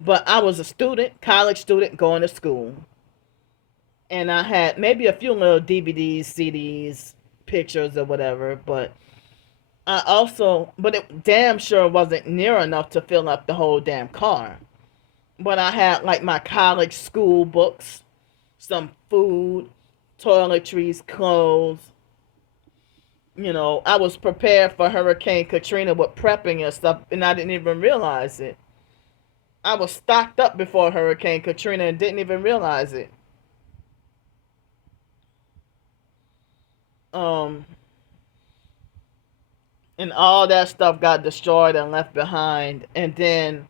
But I was a student, college student, going to school. And I had maybe a few little DVDs, CDs, pictures, or whatever. But it damn sure wasn't near enough to fill up the whole damn car. But I had like my college school books, some food, toiletries, clothes. I was prepared for Hurricane Katrina with prepping and stuff, and I didn't even realize it. I was stocked up before Hurricane Katrina and didn't even realize it. Um, and all that stuff got destroyed and left behind. And then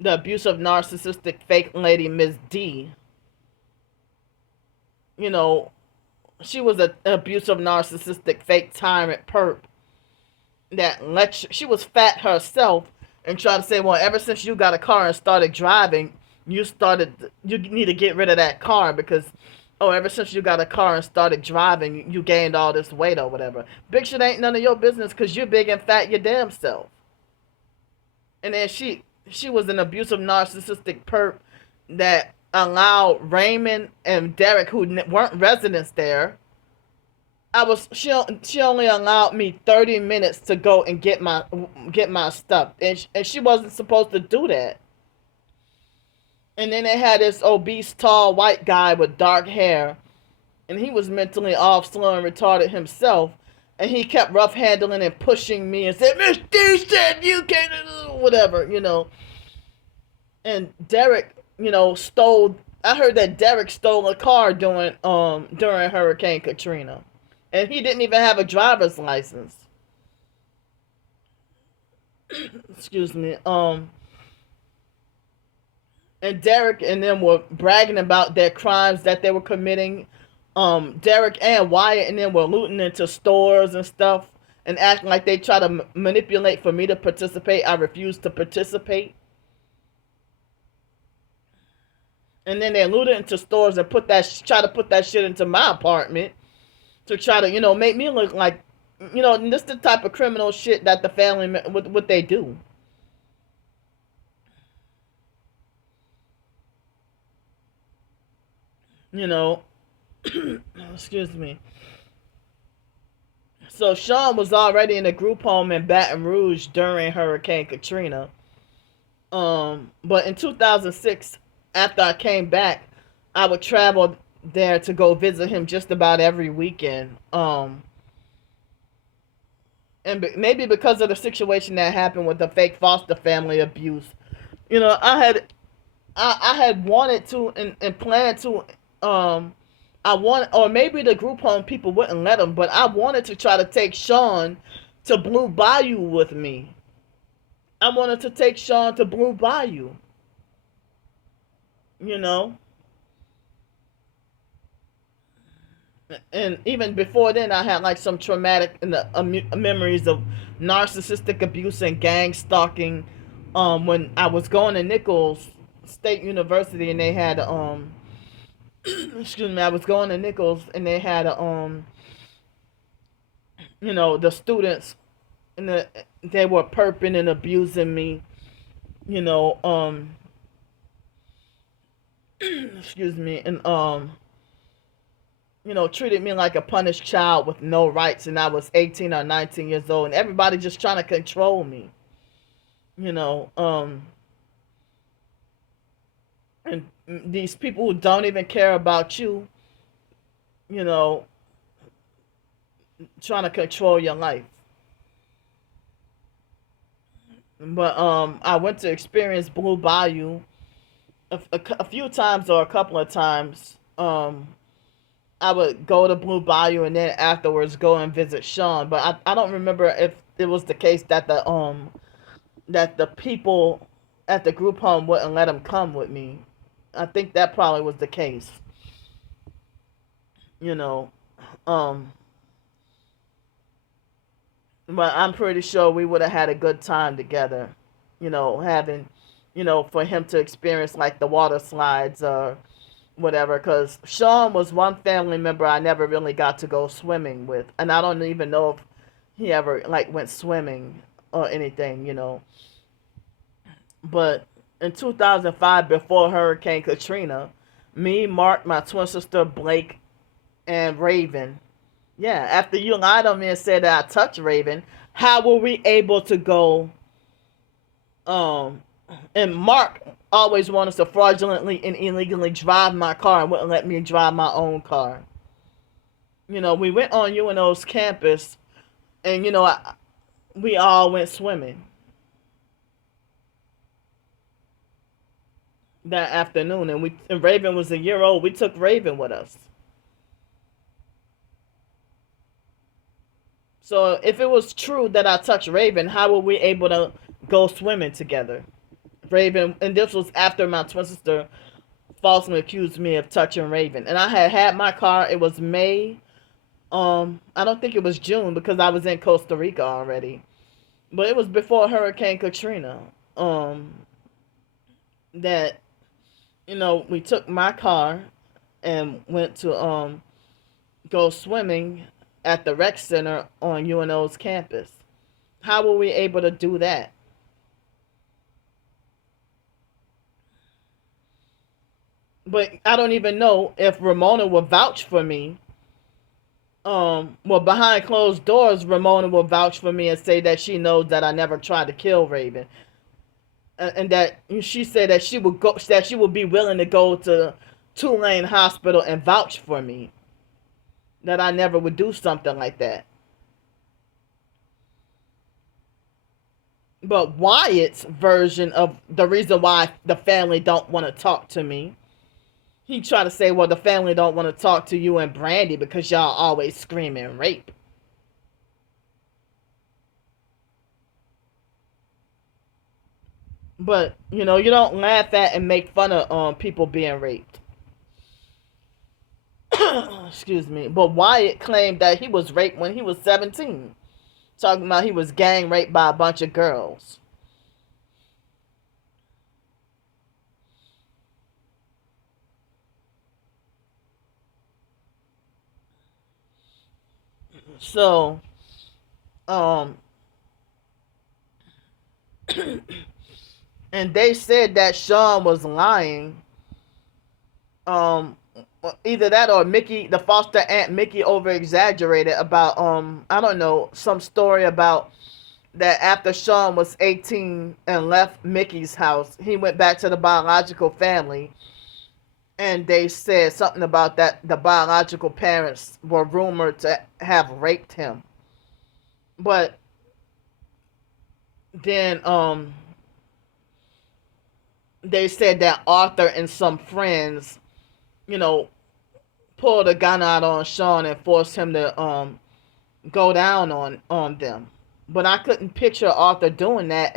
the abusive, narcissistic, fake lady, Miss D, you know, she was an abusive, narcissistic, fake tyrant perp that she was fat herself and tried to say, well, ever since you got a car and started driving, you need to get rid of that car because, oh, ever since you got a car and started driving, you gained all this weight or whatever. Big shit ain't none of your business because you're big and fat your damn self. And then she was an abusive, narcissistic perp that allowed Raymond and Derek, who weren't residents there. She only allowed me 30 minutes to go and get my stuff, and she wasn't supposed to do that. And then they had this obese, tall, white guy with dark hair, and he was mentally off, slow, and retarded himself. And he kept rough handling and pushing me and said, "Miss D said you can't," whatever, And Derek, stole. I heard that Derek stole a car during Hurricane Katrina, and he didn't even have a driver's license. Excuse me. And Derek and them were bragging about their crimes that they were committing. Derek and Wyatt and them were looting into stores and stuff and acting like they try to manipulate for me to participate. I refused to participate. And then they looted into stores and try to put that shit into my apartment to try to, make me look like, this the type of criminal shit that the family, what they do. Excuse me. So Sean was already in a group home in Baton Rouge during Hurricane Katrina. But in 2006, after I came back, I would travel there to go visit him just about every weekend. And maybe because of the situation that happened with the fake foster family abuse, I had wanted to and planned to or maybe the group home people wouldn't let him, but I wanted to try to take Sean to Blue Bayou with me. I wanted to take Sean to Blue Bayou. And even before then, I had like some traumatic memories of narcissistic abuse and gang stalking. When I was going to Nichols State University and they had excuse me, I was going to Nichols and they had the students and they were perping and abusing me. Excuse me, and treated me like a punished child with no rights, and I was 18 or 19 years old, and everybody just trying to control me. And these people who don't even care about you, trying to control your life. But I went to experience Blue Bayou a few times or a couple of times. I would go to Blue Bayou and then afterwards go and visit Sean. But I don't remember if it was the case that the people at the group home wouldn't let him come with me. I think that probably was the case. But I'm pretty sure we would have had a good time together. Having, for him to experience like the water slides or whatever, because Sean was one family member I never really got to go swimming with, and I don't even know if he ever like went swimming or anything, But in 2005, before Hurricane Katrina, me, Mark, my twin sister Blake, and Raven, yeah, after you lied on me and said that I touched Raven, how were we able to go? And Mark always wanted to fraudulently and illegally drive my car and wouldn't let me drive my own car. We went on UNO's campus, and we all went swimming that afternoon, and Raven was a year old. We took Raven with us. So if it was true that I touched Raven, how were we able to go swimming together? Raven, and this was after my twin sister falsely accused me of touching Raven. And I had my car. It was May. I don't think it was June because I was in Costa Rica already. But it was before Hurricane Katrina. That we took my car and went to go swimming at the rec center on UNO's campus. How were we able to do that? But I don't even know if Ramona will vouch for me. Well, behind closed doors, Ramona will vouch for me and say that she knows that I never tried to kill Raven, and that she said that she would be willing to go to Tulane Hospital and vouch for me, that I never would do something like that. But Wyatt's version of the reason why the family don't want to talk to me, he tried to say, well, the family don't want to talk to you and Brandy because y'all always screaming rape. But, you don't laugh at and make fun of people being raped. Excuse me. But Wyatt claimed that he was raped when he was 17. Talking about he was gang raped by a bunch of girls. So, um, and they said that Sean was lying. Either that or Mickey, the foster aunt Mickey, over exaggerated about I don't know, some story about that after Sean was 18 and left Mickey's house, he went back to the biological family, and they said something about that the biological parents were rumored to have raped him. But then they said that Arthur and some friends, pulled a gun out on Sean and forced him to go down on them. But I couldn't picture Arthur doing that,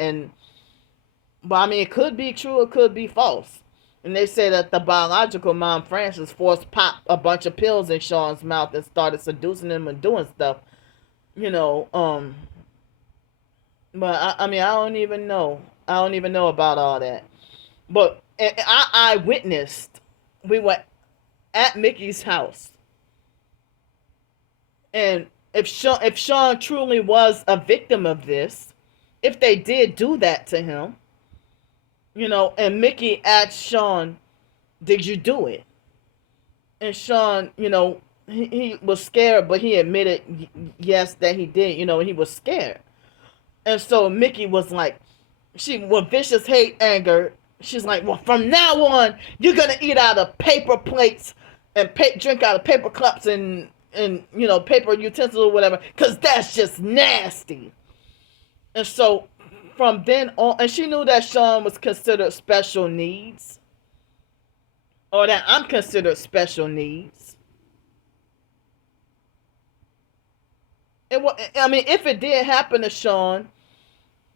but I mean, it could be true, it could be false. And they say that the biological mom, Frances, forced pop a bunch of pills in Sean's mouth and started seducing him and doing stuff. you know, um, but I mean, I don't even know. I don't even know about all that. But I witnessed. We were at Mickey's house, and if Sean truly was a victim of this, if they did do that to him, and Mickey asked Sean, "Did you do it?" And Sean, he was scared, but he admitted yes that he did. He was scared, and so Mickey was like, with vicious hate, anger. She's like, well, from now on, you're gonna eat out of paper plates and drink out of paper cups and paper utensils or whatever, because that's just nasty. And so from then on, and she knew that Sean was considered special needs, or that I'm considered special needs. I mean, if it did happen to Sean,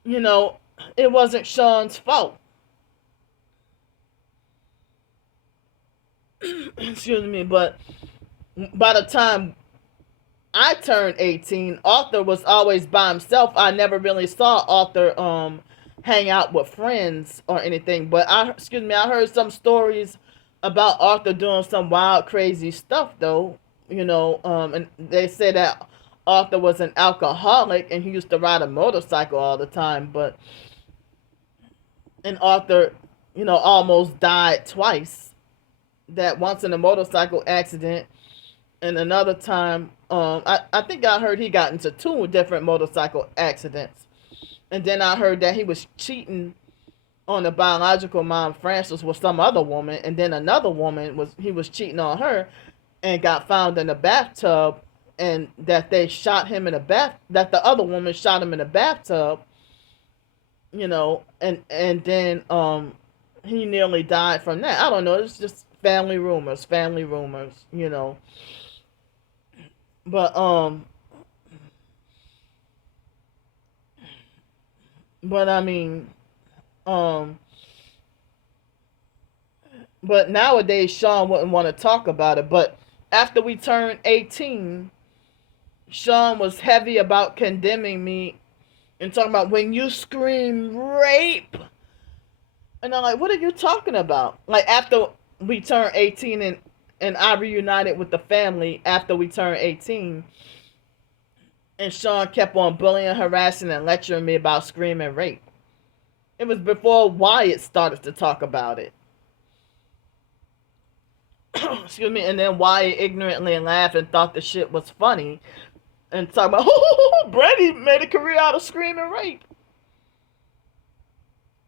it wasn't Sean's fault. Excuse me, but by the time I turned 18, Arthur was always by himself. I never really saw Arthur hang out with friends or anything. But I heard some stories about Arthur doing some wild, crazy stuff though. And they said that Arthur was an alcoholic and he used to ride a motorcycle all the time. And Arthur, almost died twice. That once in a motorcycle accident, and another time, I think I heard he got into 2 different motorcycle accidents. And then I heard that he was cheating on the biological mom, Frances, with some other woman, and then another woman he was cheating on her and got found in a bathtub, and that they shot him in a that the other woman shot him in a bathtub, and then he nearly died from that. I don't know, it's just family rumors, But But I mean, um, but nowadays Sean wouldn't want to talk about it. But after we turned 18, Sean was heavy about condemning me and talking about when you scream rape. And I'm like, what are you talking about? Like after we turned 18 and I reunited with the family after we turned 18, and Sean kept on bullying, harassing, and lecturing me about screaming rape. It was before Wyatt started to talk about it. Excuse me. And then Wyatt ignorantly laughed and thought the shit was funny and talking about, oh, Brady made a career out of screaming rape.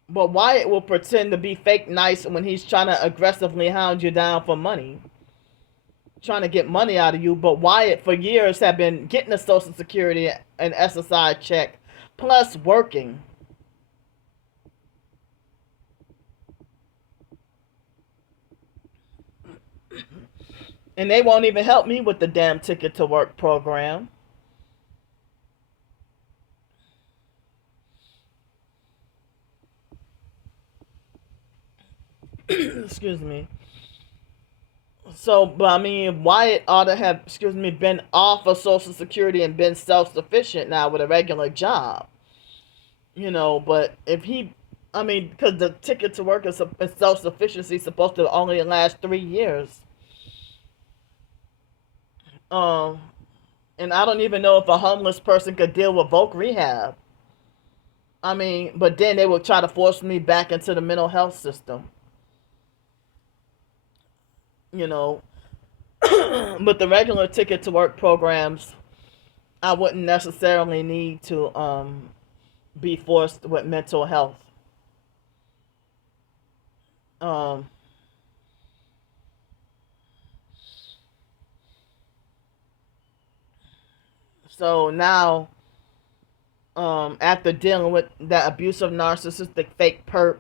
But Wyatt will pretend to be fake nice when he's trying to aggressively hound you down for money, trying to get money out of you. But Wyatt, for years, have been getting a Social Security and SSI check, plus working. And they won't even help me with the damn Ticket to Work program. Excuse me. So, but I mean, Wyatt ought to have, excuse me, been off of Social Security and been self sufficient now with a regular job. But if he, I mean, because the Ticket to Work is self sufficiency supposed to only last 3 years. Um, and I don't even know if a homeless person could deal with voc rehab. I mean, but then they will try to force me back into the mental health system. You know, but the regular Ticket to Work programs, I wouldn't necessarily need to be forced with mental health. Um, so now, after dealing with that abusive, narcissistic, fake perp,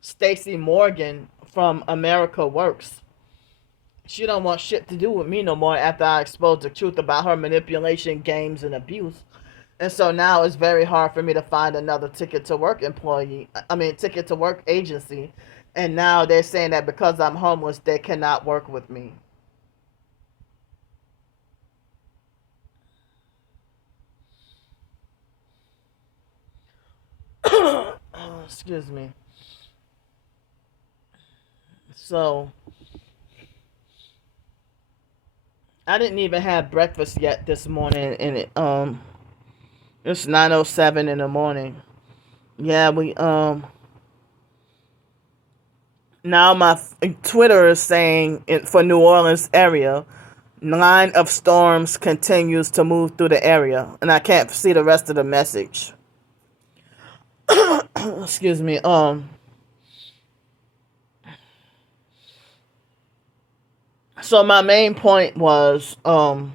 Stacy Morgan from America Works, she don't want shit to do with me no more after I exposed the truth about her manipulation, games, and abuse. And so now it's very hard for me to find another Ticket to Work employee. I mean, Ticket to Work agency. And now they're saying that because I'm homeless, they cannot work with me. Excuse me. So I didn't even have breakfast yet this morning, and it's 9:07 in the morning. Yeah, we now my Twitter is saying for New Orleans area, line of storms continues to move through the area, and I can't see the rest of the message. Excuse me. So my main point was and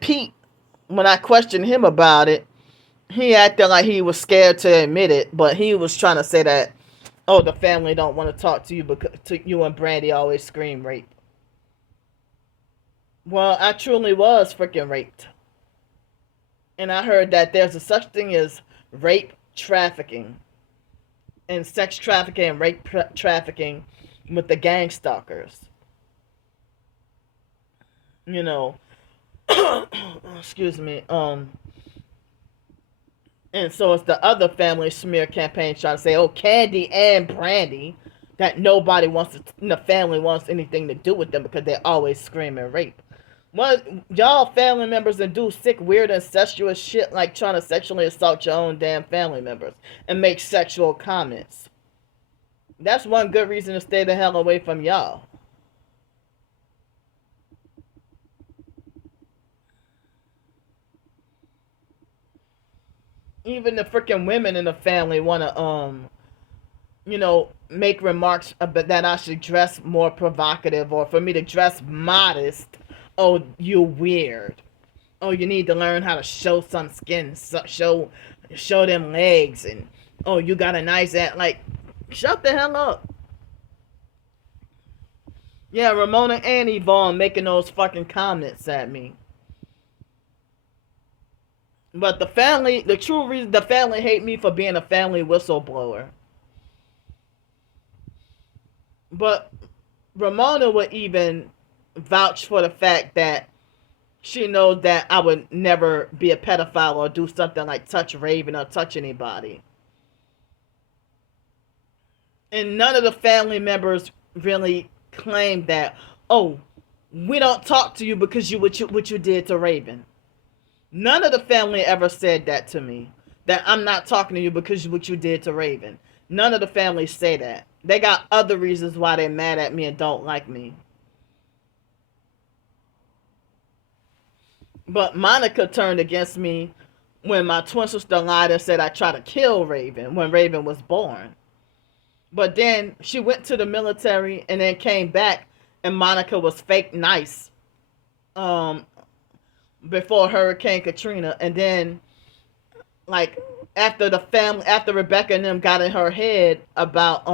Pete, when I questioned him about it, he acted like he was scared to admit it, but he was trying to say that, oh, the family don't want to talk to you because you and Brandy always scream rape. Well, I truly was freaking raped. And I heard that there's a such thing as rape trafficking and sex trafficking and rape trafficking with the gang stalkers. You know, excuse me. And so it's the other family smear campaign trying to say, oh, Candy and Brandy, that nobody wants to, the family wants anything to do with them because they always scream and rape. Well, y'all family members that do sick, weird, incestuous shit like trying to sexually assault your own damn family members and make sexual comments. That's one good reason to stay the hell away from y'all. Even the freaking women in the family want to, make remarks about that I should dress more provocative or for me to dress modest. Oh, you weird. Oh, you need to learn how to show some skin, show them legs, and oh, you got a nice ass. Like, shut the hell up. Yeah, Ramona and Yvonne making those fucking comments at me. But the true reason the family hate me for being a family whistleblower. But Ramona would even vouch for the fact that she knows that I would never be a pedophile or do something like touch Raven or touch anybody. And none of the family members really claimed that, oh, we don't talk to you because what you did to Raven. None of the family ever said that to me. That I'm not talking to you because of what you did to Raven. None of the families say that. They got other reasons why they're mad at me and don't like me. But Monica turned against me when my twin sister lied and said I tried to kill Raven when Raven was born. But then she went to the military and then came back, and Monica was fake nice before Hurricane Katrina. And then, like, after Rebecca and them got in her head about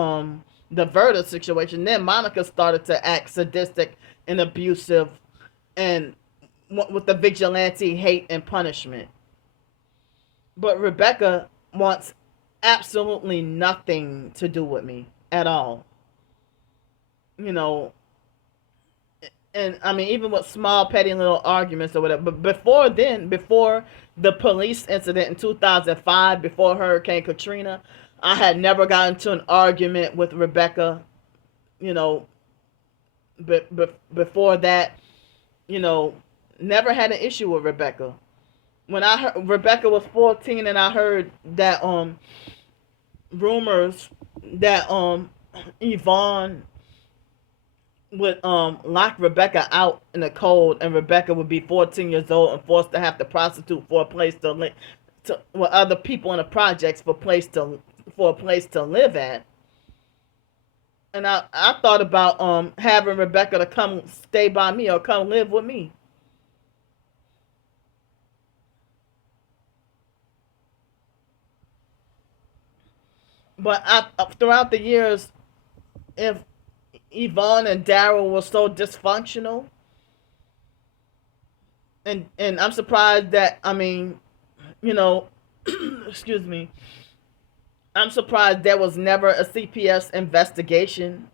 the Verda situation, then Monica started to act sadistic and abusive and with the vigilante hate and punishment. But Rebecca wants absolutely nothing to do with me at all. You know, and I mean, even with small, petty little arguments or whatever. But before then, before the police incident in 2005, before Hurricane Katrina, I had never gotten into an argument with Rebecca. You know, before that, you know, never had an issue with Rebecca. When I heard Rebecca was 14 and I heard that rumors that Yvonne would lock Rebecca out in the cold, and Rebecca would be 14 years old and forced to have to prostitute for a place to live, with other people in the projects for a place to live at. And I thought about having Rebecca to come stay by me or come live with me. But throughout the years, if Yvonne and Daryl were so dysfunctional, and I'm surprised that, I mean, you know, excuse me, I'm surprised there was never a CPS investigation.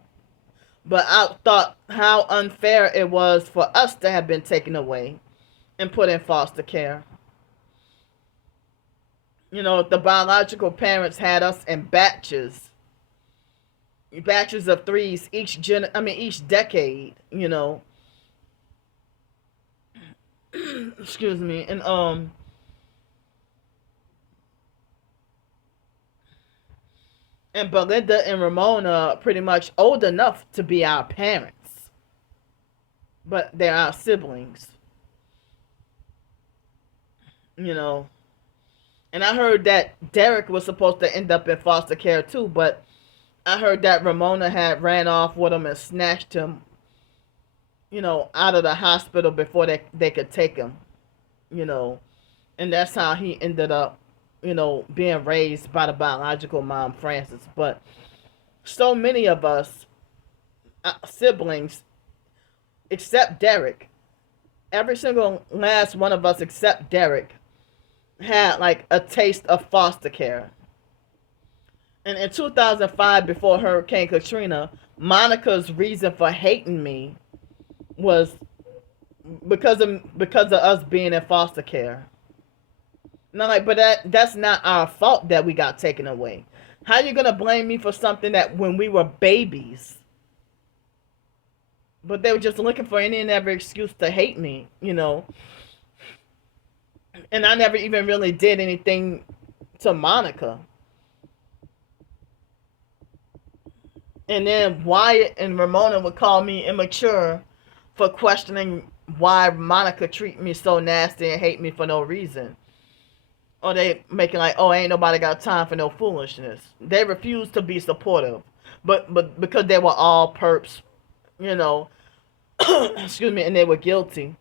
But I thought how unfair it was for us to have been taken away and put in foster care. You know, the biological parents had us in batches of threes each decade, you know. Excuse me. And Belinda and Ramona pretty much old enough to be our parents, but they're our siblings, you know. And I heard that Derek was supposed to end up in foster care too, but I heard that Ramona had ran off with him and snatched him, you know, out of the hospital before they could take him, you know. And that's how he ended up, you know, being raised by the biological mom, Frances. But so many of us, siblings, except Derek, every single last one of us except Derek, had like a taste of foster care. And in 2005, before Hurricane Katrina, Monica's reason for hating me was because of us being in foster care. And I'm like, but that's not our fault that we got taken away. How are you gonna blame me for something that when we were babies? But they were just looking for any and every excuse to hate me, you know. And I never even really did anything to Monica. And then Wyatt and Ramona would call me immature for questioning why Monica treat me so nasty and hate me for no reason. Or they making like, oh, ain't nobody got time for no foolishness. They refused to be supportive. But because they were all perps, you know, excuse me, and they were guilty.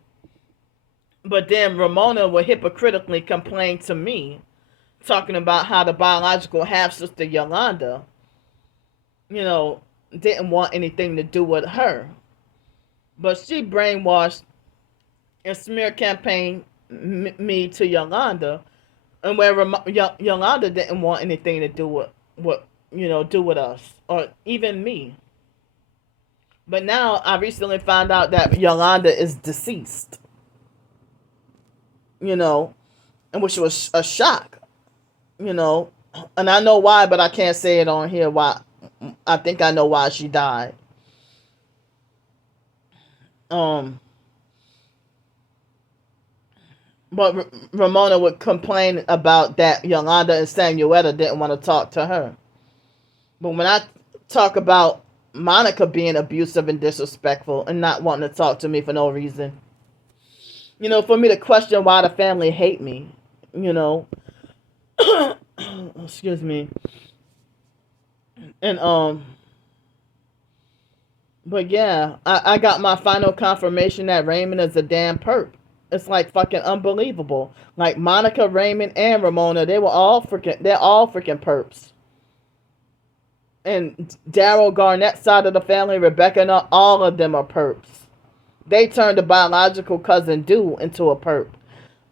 But then Ramona would hypocritically complain to me, talking about how the biological half-sister Yolanda, you know, didn't want anything to do with her. But she brainwashed and smear campaigned me to Yolanda and where Yolanda didn't want anything to do with do with us or even me. But now I recently found out that Yolanda is deceased. You know, and which was a shock. You know, and I know why, but I can't say it on here. Why? I think I know why she died. Um, but Ramona would complain about that Yolanda and Samuetta didn't want to talk to her. But when I talk about Monica being abusive and disrespectful and not wanting to talk to me for no reason, for me to question why the family hate me, excuse me, and but yeah, I got my final confirmation that Raymond is a damn perp. It's like fucking unbelievable. Like Monica, Raymond, and Ramona, they're all freaking perps. And Daryl Garnett's side of the family, Rebecca and all of them are perps. They turned the biological cousin Dew into a perp.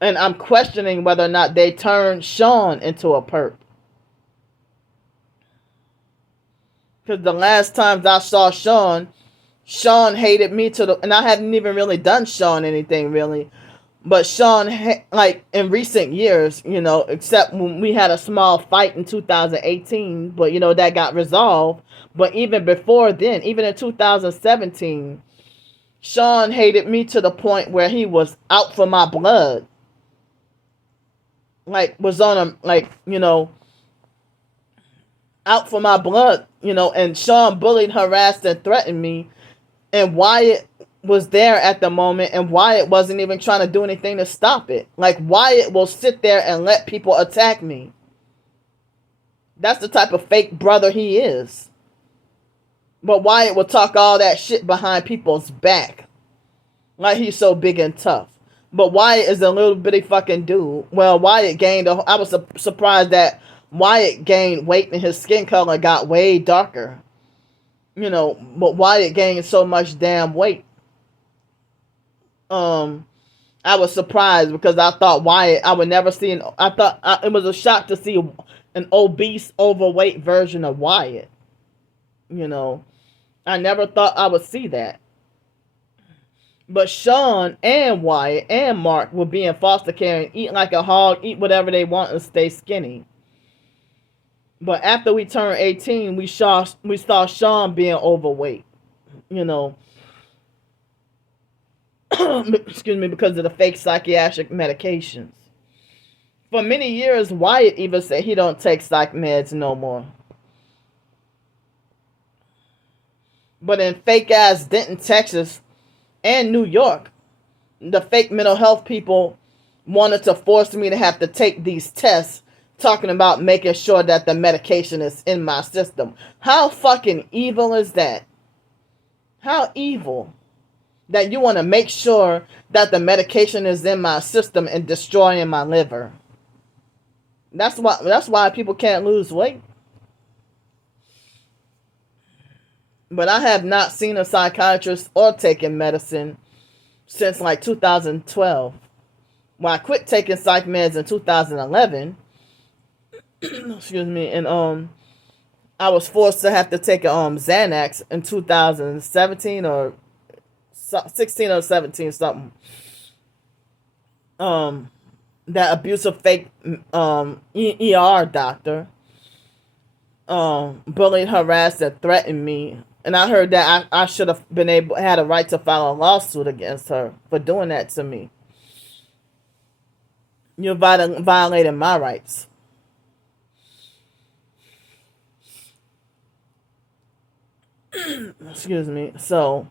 And I'm questioning whether or not they turned Sean into a perp. Because the last times I saw Sean hated me and I hadn't even really done Sean anything really. But Sean, like in recent years, except when we had a small fight in 2018, but that got resolved. But even before then, even in 2017, Sean hated me to the point where he was out for my blood. Like, was on him, like, out for my blood, and Sean bullied, harassed, and threatened me. And Wyatt was there at the moment, and Wyatt wasn't even trying to do anything to stop it. Like, Wyatt will sit there and let people attack me. That's the type of fake brother he is. But Wyatt will talk all that shit behind people's back. Like he's so big and tough. But Wyatt is a little bitty fucking dude. Well, Wyatt gained, I was surprised that Wyatt gained weight and his skin color got way darker. But Wyatt gained so much damn weight. I was surprised because I thought Wyatt, I would never see it was a shock to see an obese, overweight version of Wyatt. I never thought I would see that. But Sean and Wyatt and Mark will be in foster care and eat like a hog, eat whatever they want and stay skinny. But after we turned 18, we saw Sean being overweight. Excuse me, because of the fake psychiatric medications. For many years, Wyatt even said he don't take psych meds no more. But in fake ass Denton, Texas, and New York, the fake mental health people wanted to force me to have to take these tests, talking about making sure that the medication is in my system. How fucking evil is that? How evil that you want to make sure that the medication is in my system and destroying my liver. That's why people can't lose weight. But I have not seen a psychiatrist or taken medicine since like 2012. Well, I quit taking psych meds in 2011. Excuse me, and I was forced to have to take a Xanax in 2017 or 16 or 17 something. That abusive fake ER doctor bullied, harassed, and threatened me. And I heard that I should have had a right to file a lawsuit against her for doing that to me. You're violating my rights. Excuse me. So,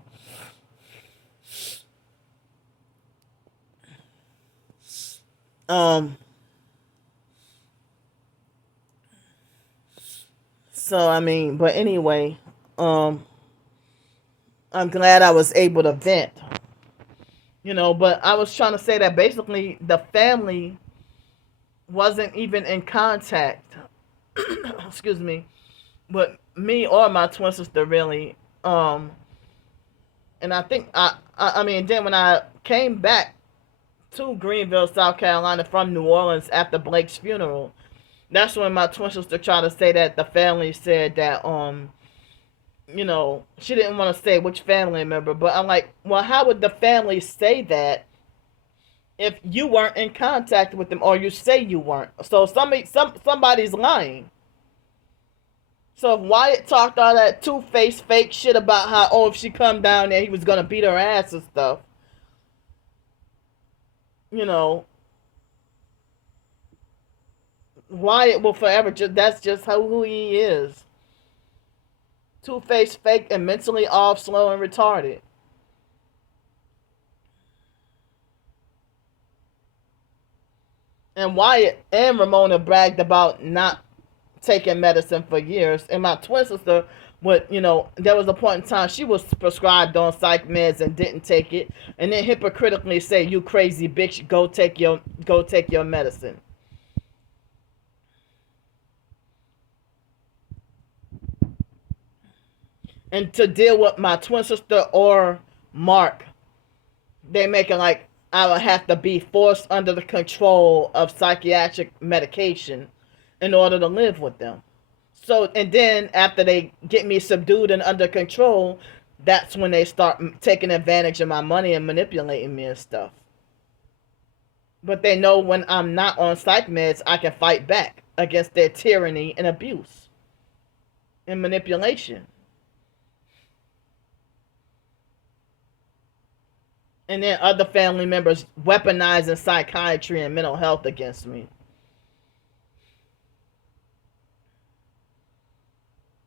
I mean, but anyway, I'm glad I was able to vent. But I was trying to say that basically the family wasn't even in contact, excuse me, with me or my twin sister really. And I think I mean, then when I came back to Greenville, South Carolina from New Orleans after Blake's funeral. That's when my twin sister tried to say that the family said that she didn't want to say which family member, but I'm like, well, how would the family say that if you weren't in contact with them, or you say you weren't? So somebody's lying. So if Wyatt talked all that two-faced fake shit about how, if she come down there, he was gonna beat her ass and stuff, Wyatt will forever that's just who he is. Two-faced, fake, and mentally off, slow, and retarded. And Wyatt and Ramona bragged about not taking medicine for years. And my twin sister there was a point in time she was prescribed on psych meds and didn't take it, and then hypocritically say, "You crazy bitch, go take your medicine." And to deal with my twin sister or Mark, they make it like I would have to be forced under the control of psychiatric medication in order to live with them. So, and then after they get me subdued and under control, that's when they start taking advantage of my money and manipulating me and stuff. But they know when I'm not on psych meds, I can fight back against their tyranny and abuse and manipulation. And then other family members weaponizing psychiatry and mental health against me.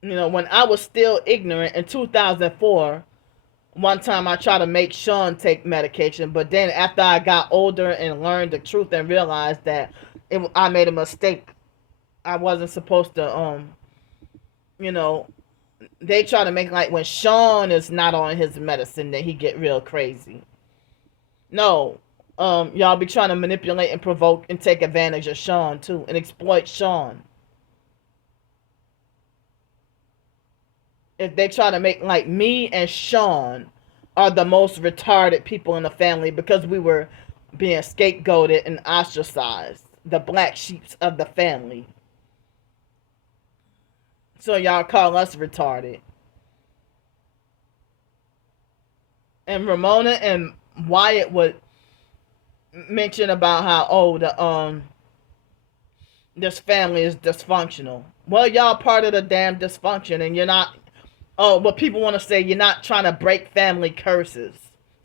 When I was still ignorant in 2004, one time I tried to make Sean take medication, but then after I got older and learned the truth and realized that I made a mistake, I wasn't supposed to, they try to make like when Sean is not on his medicine, that he get real crazy. No, y'all be trying to manipulate and provoke and take advantage of Sean too and exploit Sean. If they try to make like me and Sean are the most retarded people in the family because we were being scapegoated and ostracized, the black sheeps of the family. So y'all call us retarded. And Ramona and Wyatt would mention about how this family is dysfunctional. Well, y'all part of the damn dysfunction, and you're not. But people want to say you're not trying to break family curses,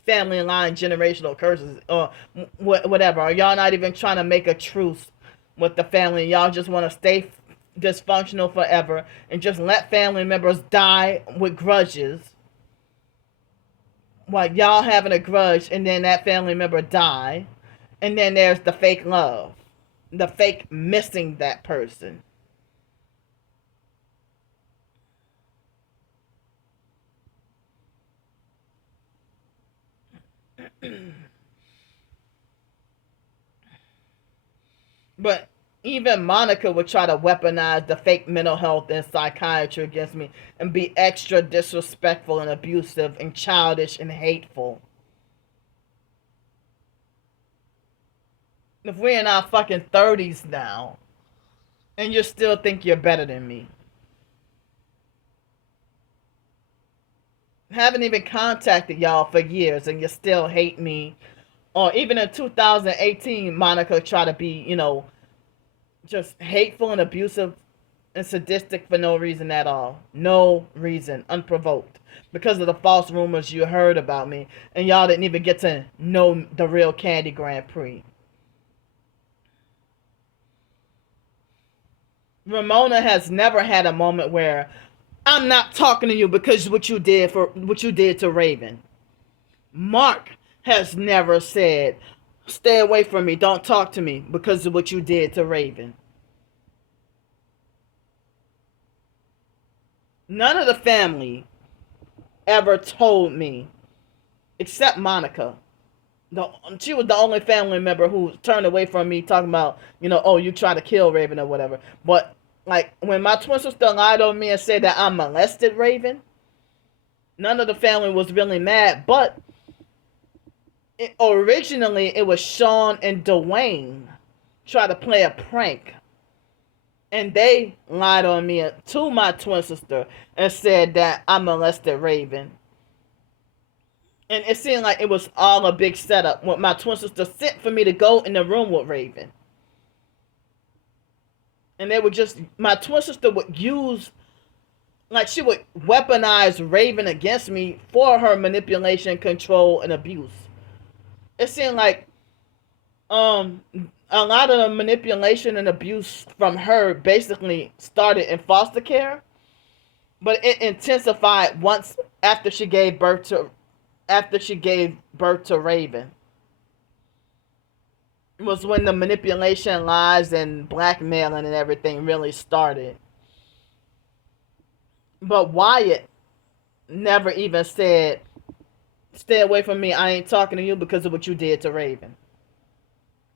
family line generational curses, or whatever. Or y'all not even trying to make a truce with the family. Y'all just want to stay dysfunctional forever and just let family members die with grudges. Like y'all having a grudge, and then that family member die, and then there's the fake love, the fake missing that person. But even Monica would try to weaponize the fake mental health and psychiatry against me and be extra disrespectful and abusive and childish and hateful. If we're in our fucking 30s now and you still think you're better than me. Haven't even contacted y'all for years and you still hate me. Or even in 2018, Monica tried to be, just hateful and abusive and sadistic for no reason at all. No reason. Unprovoked. Because of the false rumors you heard about me. And y'all didn't even get to know the real Candy Grand Prix. Ramona has never had a moment where I'm not talking to you because what you did to Raven. Mark has never said, stay away from me, don't talk to me because of what you did to Raven. None of the family ever told me, except Monica. She was the only family member who turned away from me talking about, you tried to kill Raven or whatever. But, like, when my twin sister lied on me and said that I molested Raven, none of the family was really mad, but Originally it was Sean and Dwayne try to play a prank, and they lied on me to my twin sister and said that I molested Raven. And it seemed like it was all a big setup. What my twin sister sent for me to go in the room with Raven, and they would just my twin sister would use, like, she would weaponize Raven against me for her manipulation, control, and abuse. It seemed like um a lot of the manipulation and abuse from her basically started in foster care, but it intensified once after she gave birth to Raven. It was when the manipulation, lies, and blackmailing and everything really started. But Wyatt never even said, "Stay away from me. I ain't talking to you because of what you did to Raven."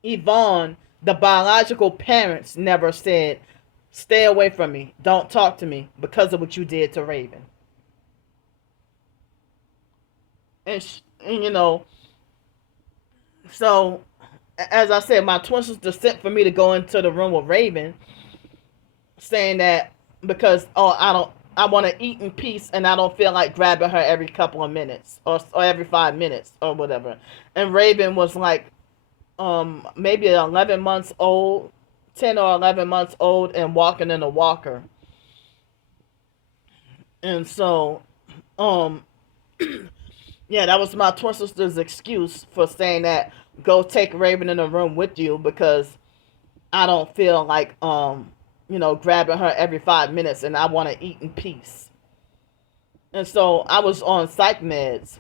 Yvonne, the biological parents, never said, "Stay away from me. Don't talk to me because of what you did to Raven." And so as I said, my twin sister sent for me to go into the room with Raven, saying that because I want to eat in peace and I don't feel like grabbing her every couple of minutes or every 5 minutes or whatever. And Raven was like maybe 11 months old, 10 or 11 months old, and walking in a walker. And so yeah, that was my twin sister's excuse for saying that, go take Raven in the room with you because I don't feel like grabbing her every 5 minutes and I want to eat in peace. And so I was on psych meds,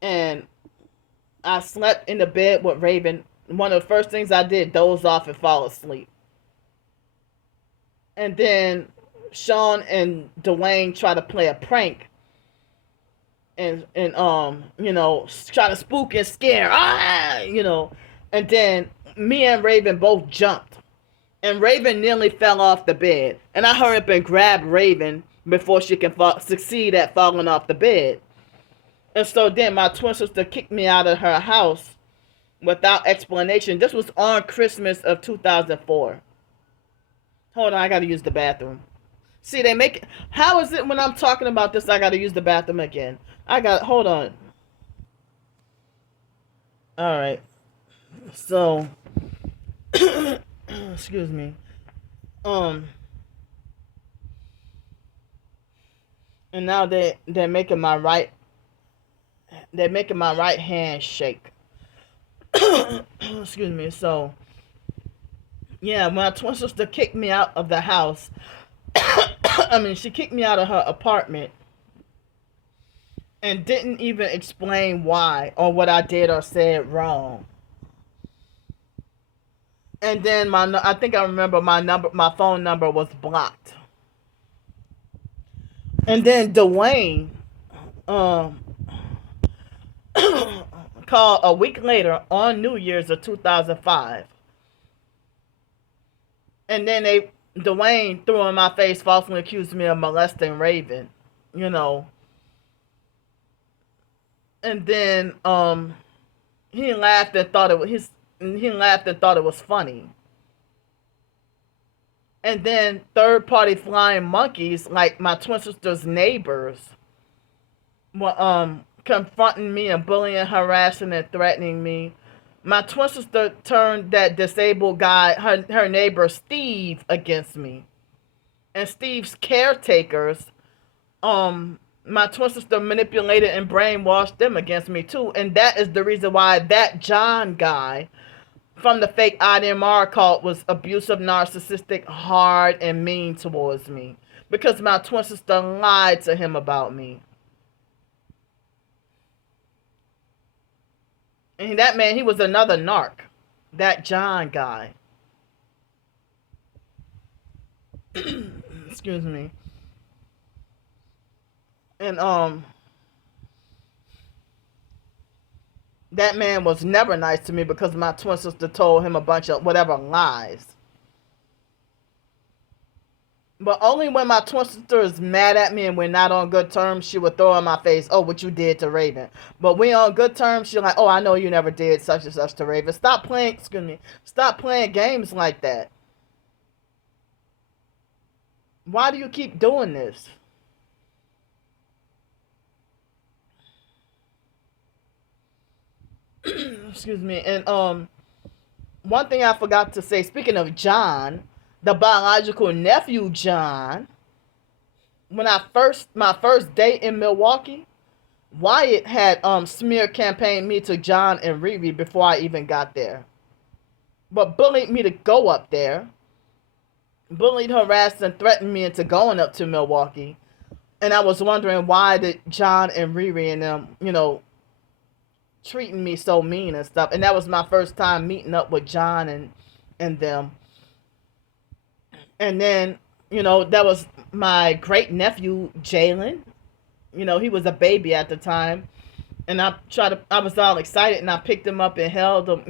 and I slept in the bed with Raven. One of the first things I did, doze off and fall asleep. And then Sean and Dwayne try to play a prank and try to spook and scare. And then me and Raven both jumped. And Raven nearly fell off the bed. And I hurry up and grab Raven before she can succeed at falling off the bed. And so then my twin sister kicked me out of her house without explanation. This was on Christmas of 2004. Hold on, I gotta use the bathroom. See, they make it. How is it when I'm talking about this, I gotta use the bathroom again? Hold on. Alright. So, excuse me. And now they're making my right hand shake. Excuse me. So yeah, my twin sister kicked me out of the house. I mean, she kicked me out of her apartment and didn't even explain why or what I did or said wrong. And then I think I remember my phone number was blocked. And then Dwayne called a week later on New Year's of 2005. And then Dwayne threw in my face, falsely accused me of molesting Raven, And then he laughed and thought it was funny. And then third party flying monkeys, like my twin sister's neighbors, were confronting me and bullying, harassing, and threatening me. My twin sister turned that disabled guy, her neighbor Steve, against me. And Steve's caretakers, my twin sister manipulated and brainwashed them against me too. And that is the reason why that John guy from the fake IDMR cult was abusive, narcissistic, hard, and mean towards me. Because my twin sister lied to him about me. And that man, he was another narc. That John guy. Excuse me. And that man was never nice to me because my twin sister told him a bunch of whatever lies. But only when my twin sister is mad at me and we're not on good terms, she would throw in my face, "Oh, what you did to Raven." But we on good terms, she's like, "Oh, I know you never did such and such to Raven. Stop playing, excuse me, stop playing games like that. Why do you keep doing this?" Excuse me. And one thing I forgot to say, speaking of John, the biological nephew John, when I first my first day in Milwaukee, Wyatt had smear campaigned me to John and Riri before I even got there. But bullied me to go up there. Bullied, harassed, and threatened me into going up to Milwaukee. And I was wondering why did John and Riri and them, treating me so mean and stuff. And that was my first time meeting up with John and them. And then, that was my great nephew Jalen. He was a baby at the time. And I was all excited and I picked him up and held him,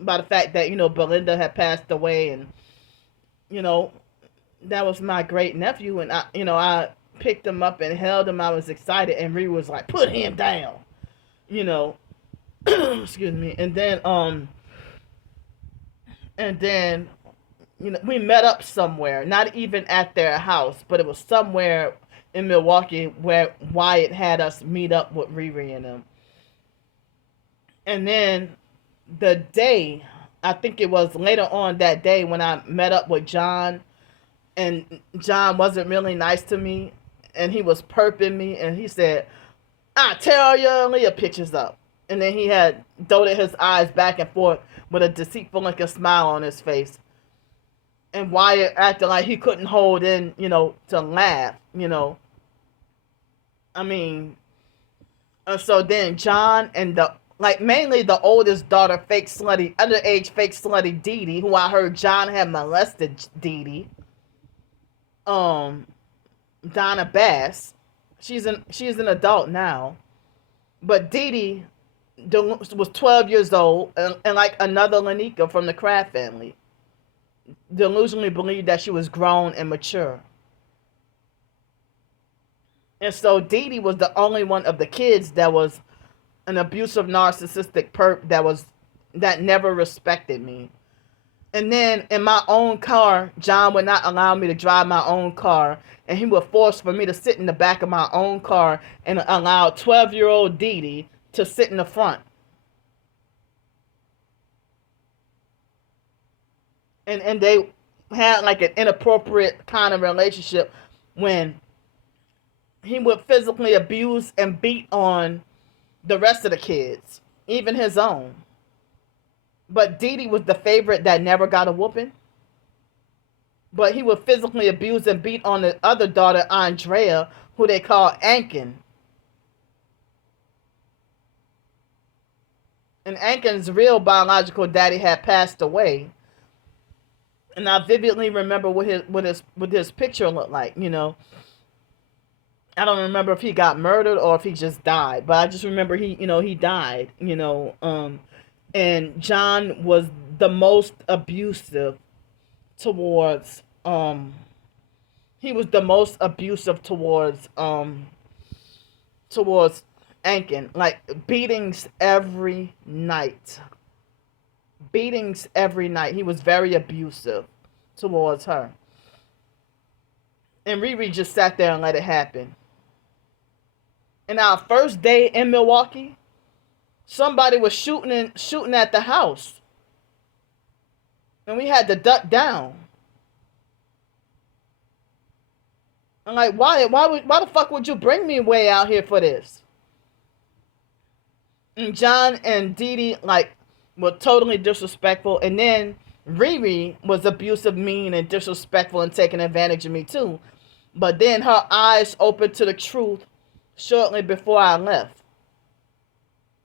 by the fact that, Belinda had passed away. And, that was my great nephew. And I picked him up and held him. I was excited. And Riri was like, "Put him down." Excuse me. And then we met up somewhere, not even at their house, but it was somewhere in Milwaukee where Wyatt had us meet up with Riri and them. And then the day, I think it was later on that day when I met up with John, and John wasn't really nice to me, and he was perping me, and he said, "I tell you, Leah pictures up." And then he had dotted his eyes back and forth with a deceitful looking smile on his face. And Wyatt acted like he couldn't hold in, to laugh. I mean, so then John and mainly the oldest daughter, underage fake slutty Dee Dee, who I heard John had molested Dee Dee. Donna Bass. She's an adult now. But Dee Dee was 12 years old, and like another Lanika from the Kraft family, delusionally believed that she was grown and mature. And so Dee Dee was the only one of the kids that was an abusive, narcissistic perp that never respected me. And then in my own car, John would not allow me to drive my own car, and he would force for me to sit in the back of my own car and allow 12-year-old Dee Dee to sit in the front. And they had like an inappropriate kind of relationship when he would physically abuse and beat on the rest of the kids, even his own. But Dee Dee was the favorite that never got a whooping. But he would physically abuse and beat on the other daughter, Andrea, who they call Ankin. And Ankin's real biological daddy had passed away. And I vividly remember what his picture looked like, I don't remember if he got murdered or if he just died, but I just remember he died, and John was the most abusive towards he was the most abusive towards Ankin, like beatings every night. He was very abusive towards her. And Riri just sat there and let it happen. And our first day in Milwaukee, somebody was shooting at the house. And we had to duck down. I'm like, why the fuck would you bring me way out here for this? And John and Dee Dee, were totally disrespectful. And then Riri was abusive, mean, and disrespectful and taking advantage of me too. But then her eyes opened to the truth shortly before I left.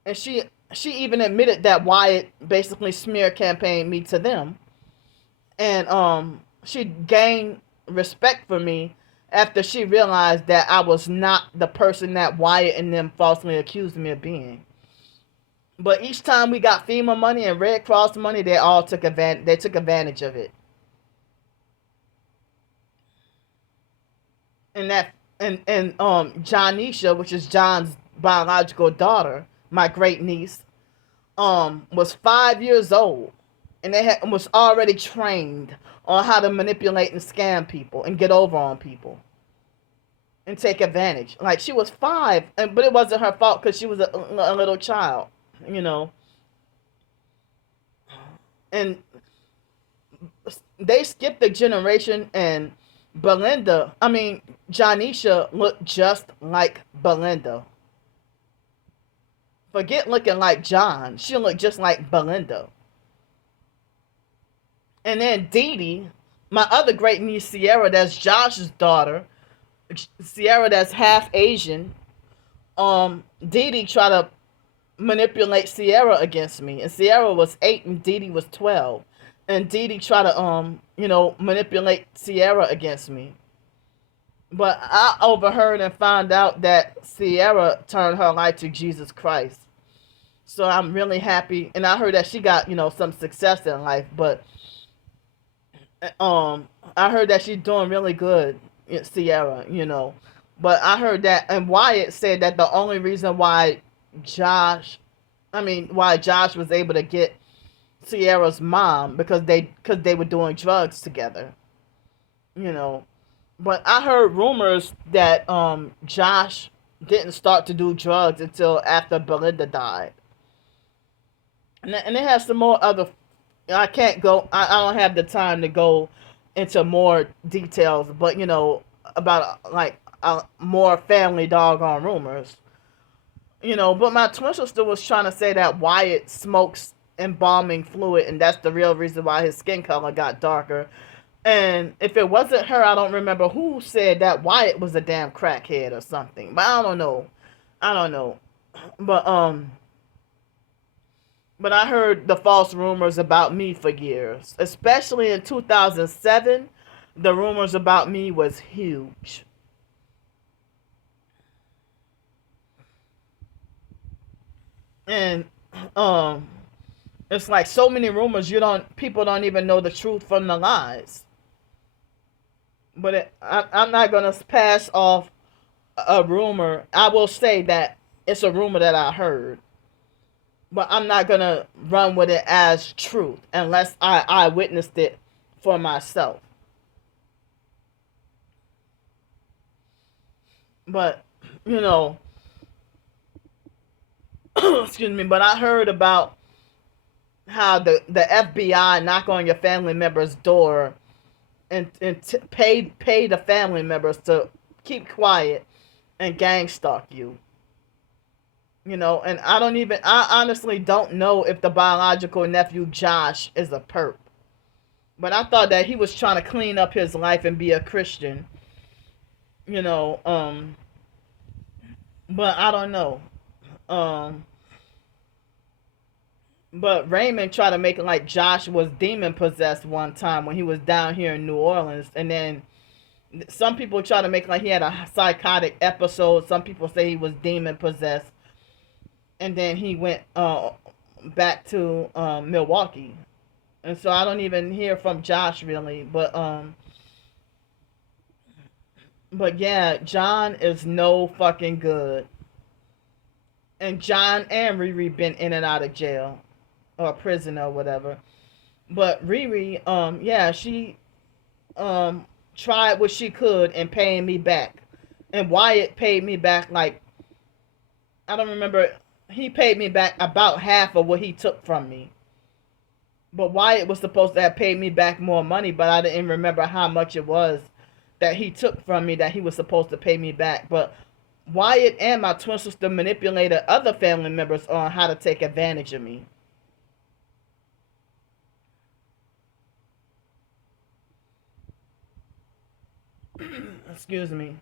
And she even admitted that Wyatt basically smear campaigned me to them. And she gained respect for me after she realized that I was not the person that Wyatt and them falsely accused me of being. But each time we got FEMA money and Red Cross money, they all took advantage of it. and that and Johnisha, which is John's biological daughter, my great niece, was 5 years old, and was already trained on how to manipulate and scam people and get over on people and take advantage. Like, she was 5, but it wasn't her fault because she was a little child, you know. And they skipped a generation, and Janisha looked just like Belinda. Forget looking like John. She looked just like Belinda. And then Dee Dee, my other great niece Sierra, that's Josh's daughter. Sierra, that's half Asian. Dee Dee tried to manipulate Sierra against me, and Sierra was 8 and Dee Dee was 12, and Dee Dee tried to manipulate Sierra against me. But I overheard and found out that Sierra turned her life to Jesus Christ. So I'm really happy, and I heard that she got some success in life. But I heard that she's doing really good, Sierra. But I heard that, and Wyatt said that the only reason why Josh was able to get Sierra's mom because they were doing drugs together. But I heard rumors that Josh didn't start to do drugs until after Belinda died. And it has some more other. I can't go. I don't have the time to go into more details, but about more family doggone rumors. But my twin sister was trying to say that Wyatt smokes embalming fluid, and that's the real reason why his skin color got darker. And if it wasn't her, I don't remember who said that Wyatt was a damn crackhead or something. But I don't know. But I heard the false rumors about me for years. Especially in 2007, the rumors about me was huge. And it's like so many rumors people don't even know the truth from the lies. But I'm not gonna pass off a rumor. I will say that it's a rumor that I heard, but I'm not gonna run with it as truth unless I witnessed it for myself. But excuse me. But I heard about how the FBI knock on your family member's door and pay the family members to keep quiet and gang stalk you. And I honestly don't know if the biological nephew Josh is a perp. But I thought that he was trying to clean up his life and be a Christian. But I don't know. But Raymond tried to make it like Josh was demon possessed one time when he was down here in New Orleans. And then some people try to make it like he had a psychotic episode. Some people say he was demon possessed. And then he went back to Milwaukee. And so I don't even hear from Josh really. But yeah, John is no fucking good. And John and Riri been in and out of jail or prison or whatever. But Riri, yeah, she tried what she could in paying me back. And Wyatt paid me back like, I don't remember, he paid me back about half of what he took from me. But Wyatt was supposed to have paid me back more money, but I didn't remember how much it was that he took from me that he was supposed to pay me back. But Wyatt and my twin sister manipulated other family members on how to take advantage of me. Excuse me.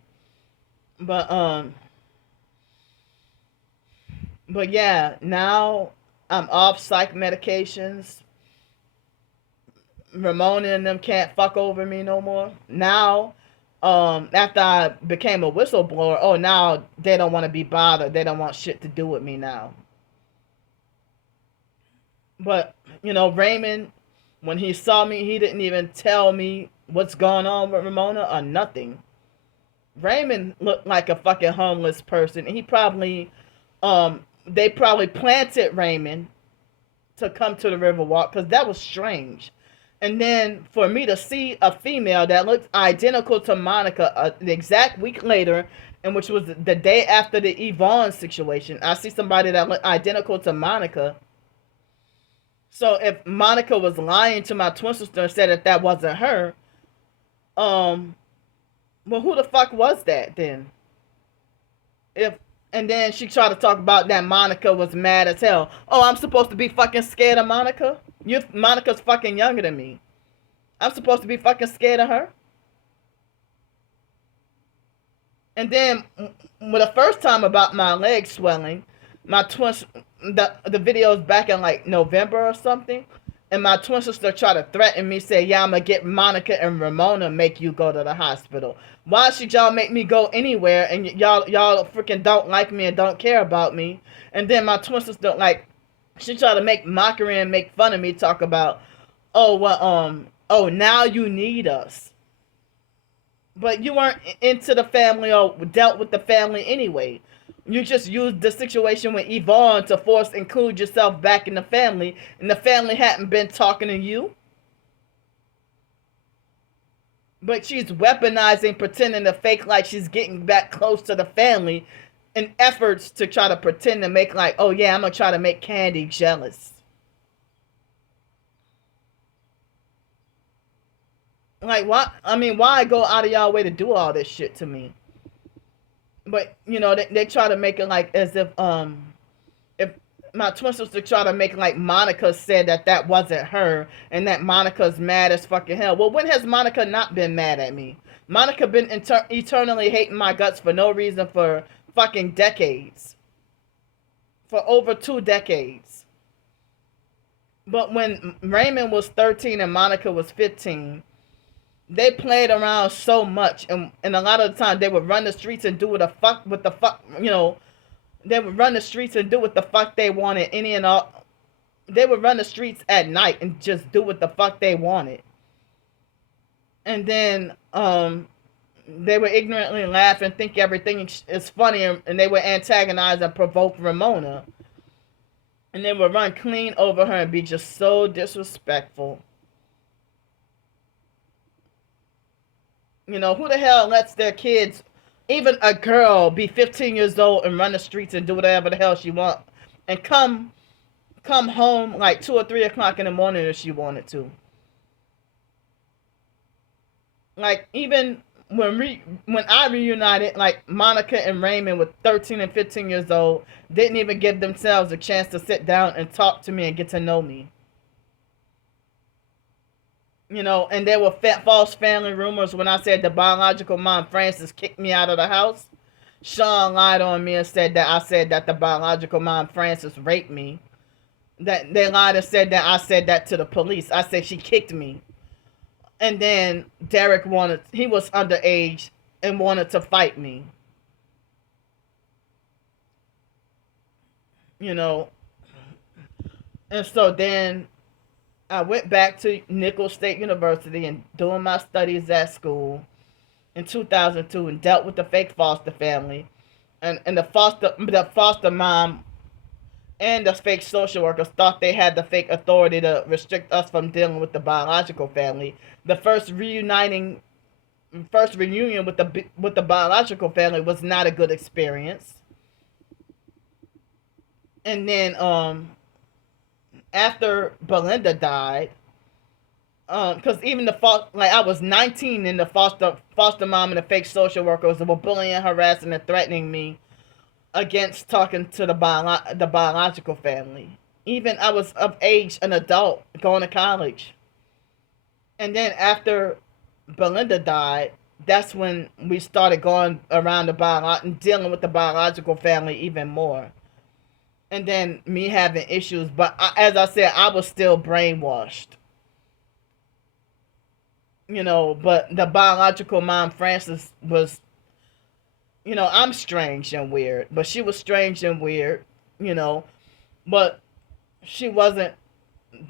But yeah, now I'm off psych medications. Ramona and them can't fuck over me no more. Now, after I became a whistleblower, now they don't want to be bothered. They don't want shit to do with me now. But, Raymond, when he saw me, he didn't even tell me what's going on with Ramona or nothing. Raymond looked like a fucking homeless person. And he probably, they probably planted Raymond to come to the Riverwalk because that was strange. And then for me to see a female that looked identical to Monica the exact week later, and which was the day after the Yvonne situation, I see somebody that looked identical to Monica. So if Monica was lying to my twin sister and said that that wasn't her, um, well, who the fuck was that then? If and then she tried to talk about that Monica was mad as hell. Oh, I'm supposed to be fucking scared of Monica? Monica's fucking younger than me. I'm supposed to be fucking scared of her? And then, with the first time about my legs swelling, my twin, the videos back in like November or something, and my twin sister tried to threaten me, say, "Yeah, I'm gonna get Monica and Ramona make you go to the hospital. Why should y'all make me go anywhere? And y'all freaking don't like me and don't care about me." And then my twin sister, like, she tried to make mockery and make fun of me, talk about, "Oh well, oh now you need us." But you weren't into the family or dealt with the family anyway. You just used the situation with Yvonne to force include yourself back in the family, and the family hadn't been talking to you. But she's weaponizing, pretending to fake like she's getting back close to the family in efforts to try to pretend to make like, oh yeah, I'm gonna try to make Candy jealous. Like, why? I mean, why go out of y'all way to do all this shit to me? But you know, they try to make it like as if my twin sister try to make it like Monica said that that wasn't her and that Monica's mad as fucking hell. Well, when has Monica not been mad at me? Monica been eternally hating my guts for no reason for fucking decades, for over 2 decades. But when Raymond was 13 and Monica was 15, they played around so much, and a lot of the time they would run the streets and do what the fuck, you know, they would run the streets and do what the fuck they wanted, any and all. They would run the streets at night and just do what the fuck they wanted. And then they would ignorantly laugh and think everything is funny, and they would antagonize and provoke Ramona. And they would run clean over her and be just so disrespectful. You know, who the hell lets their kids, even a girl, be 15 years old and run the streets and do whatever the hell she wants, and come home like 2 or 3 o'clock in the morning if she wanted to? Like, even when I reunited, like Monica and Raymond with 13 and 15 years old, didn't even give themselves a chance to sit down and talk to me and get to know me. You know, and there were false family rumors when I said the biological mom, Frances, kicked me out of the house. Sean lied on me and said that I said that the biological mom, Frances, raped me. That they lied and said that I said that to the police. I said she kicked me. And then Derek he was underage and wanted to fight me. You know, and so then I went back to Nicholls State University and doing my studies at school in 2002 and dealt with the fake foster family. And the foster mom and the fake social workers thought they had the fake authority to restrict us from dealing with the biological family. The first reunion with the biological family was not a good experience. And then after Belinda died, because even like I was 19 and the foster mom and the fake social workers were bullying, harassing, and threatening me against talking to the biological family. Even I was of age, an adult, going to college. And then after Belinda died, that's when we started going around and dealing with the biological family even more. And then me having issues, but as I said, I was still brainwashed. You know, but the biological mom, Frances, was, you know, I'm strange and weird, but she was strange and weird, you know, but she wasn't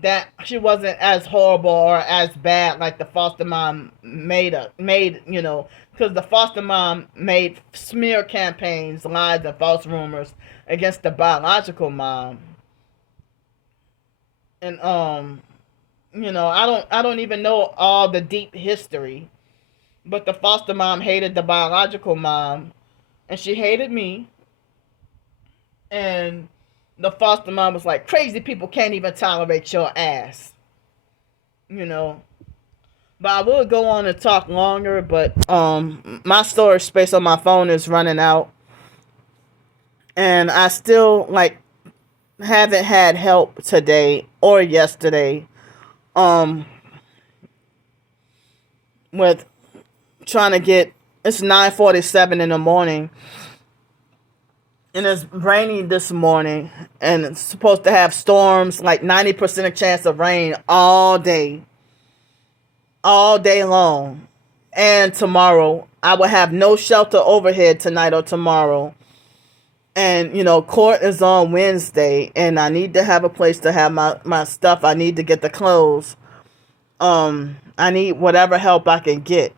that she wasn't as horrible or as bad like the foster mom made, because the foster mom made smear campaigns, lies and false rumors against the biological mom. And I don't even know all the deep history, but the foster mom hated the biological mom, and she hated me. And the foster mom was like, crazy people can't even tolerate your ass, you know. But I will go on and talk longer, but my storage space on my phone is running out, and I still haven't had help today or yesterday um with trying to get. It's 9:47 in the morning, and it's raining this morning, and it's supposed to have storms, like 90% of chance of rain all day long. And tomorrow I will have no shelter overhead tonight or tomorrow. And court is on Wednesday, and I need to have a place to have my stuff. I need to get the clothes. I need whatever help I can get.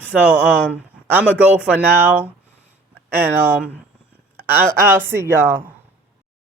So I'm gonna go for now, and I'll see y'all.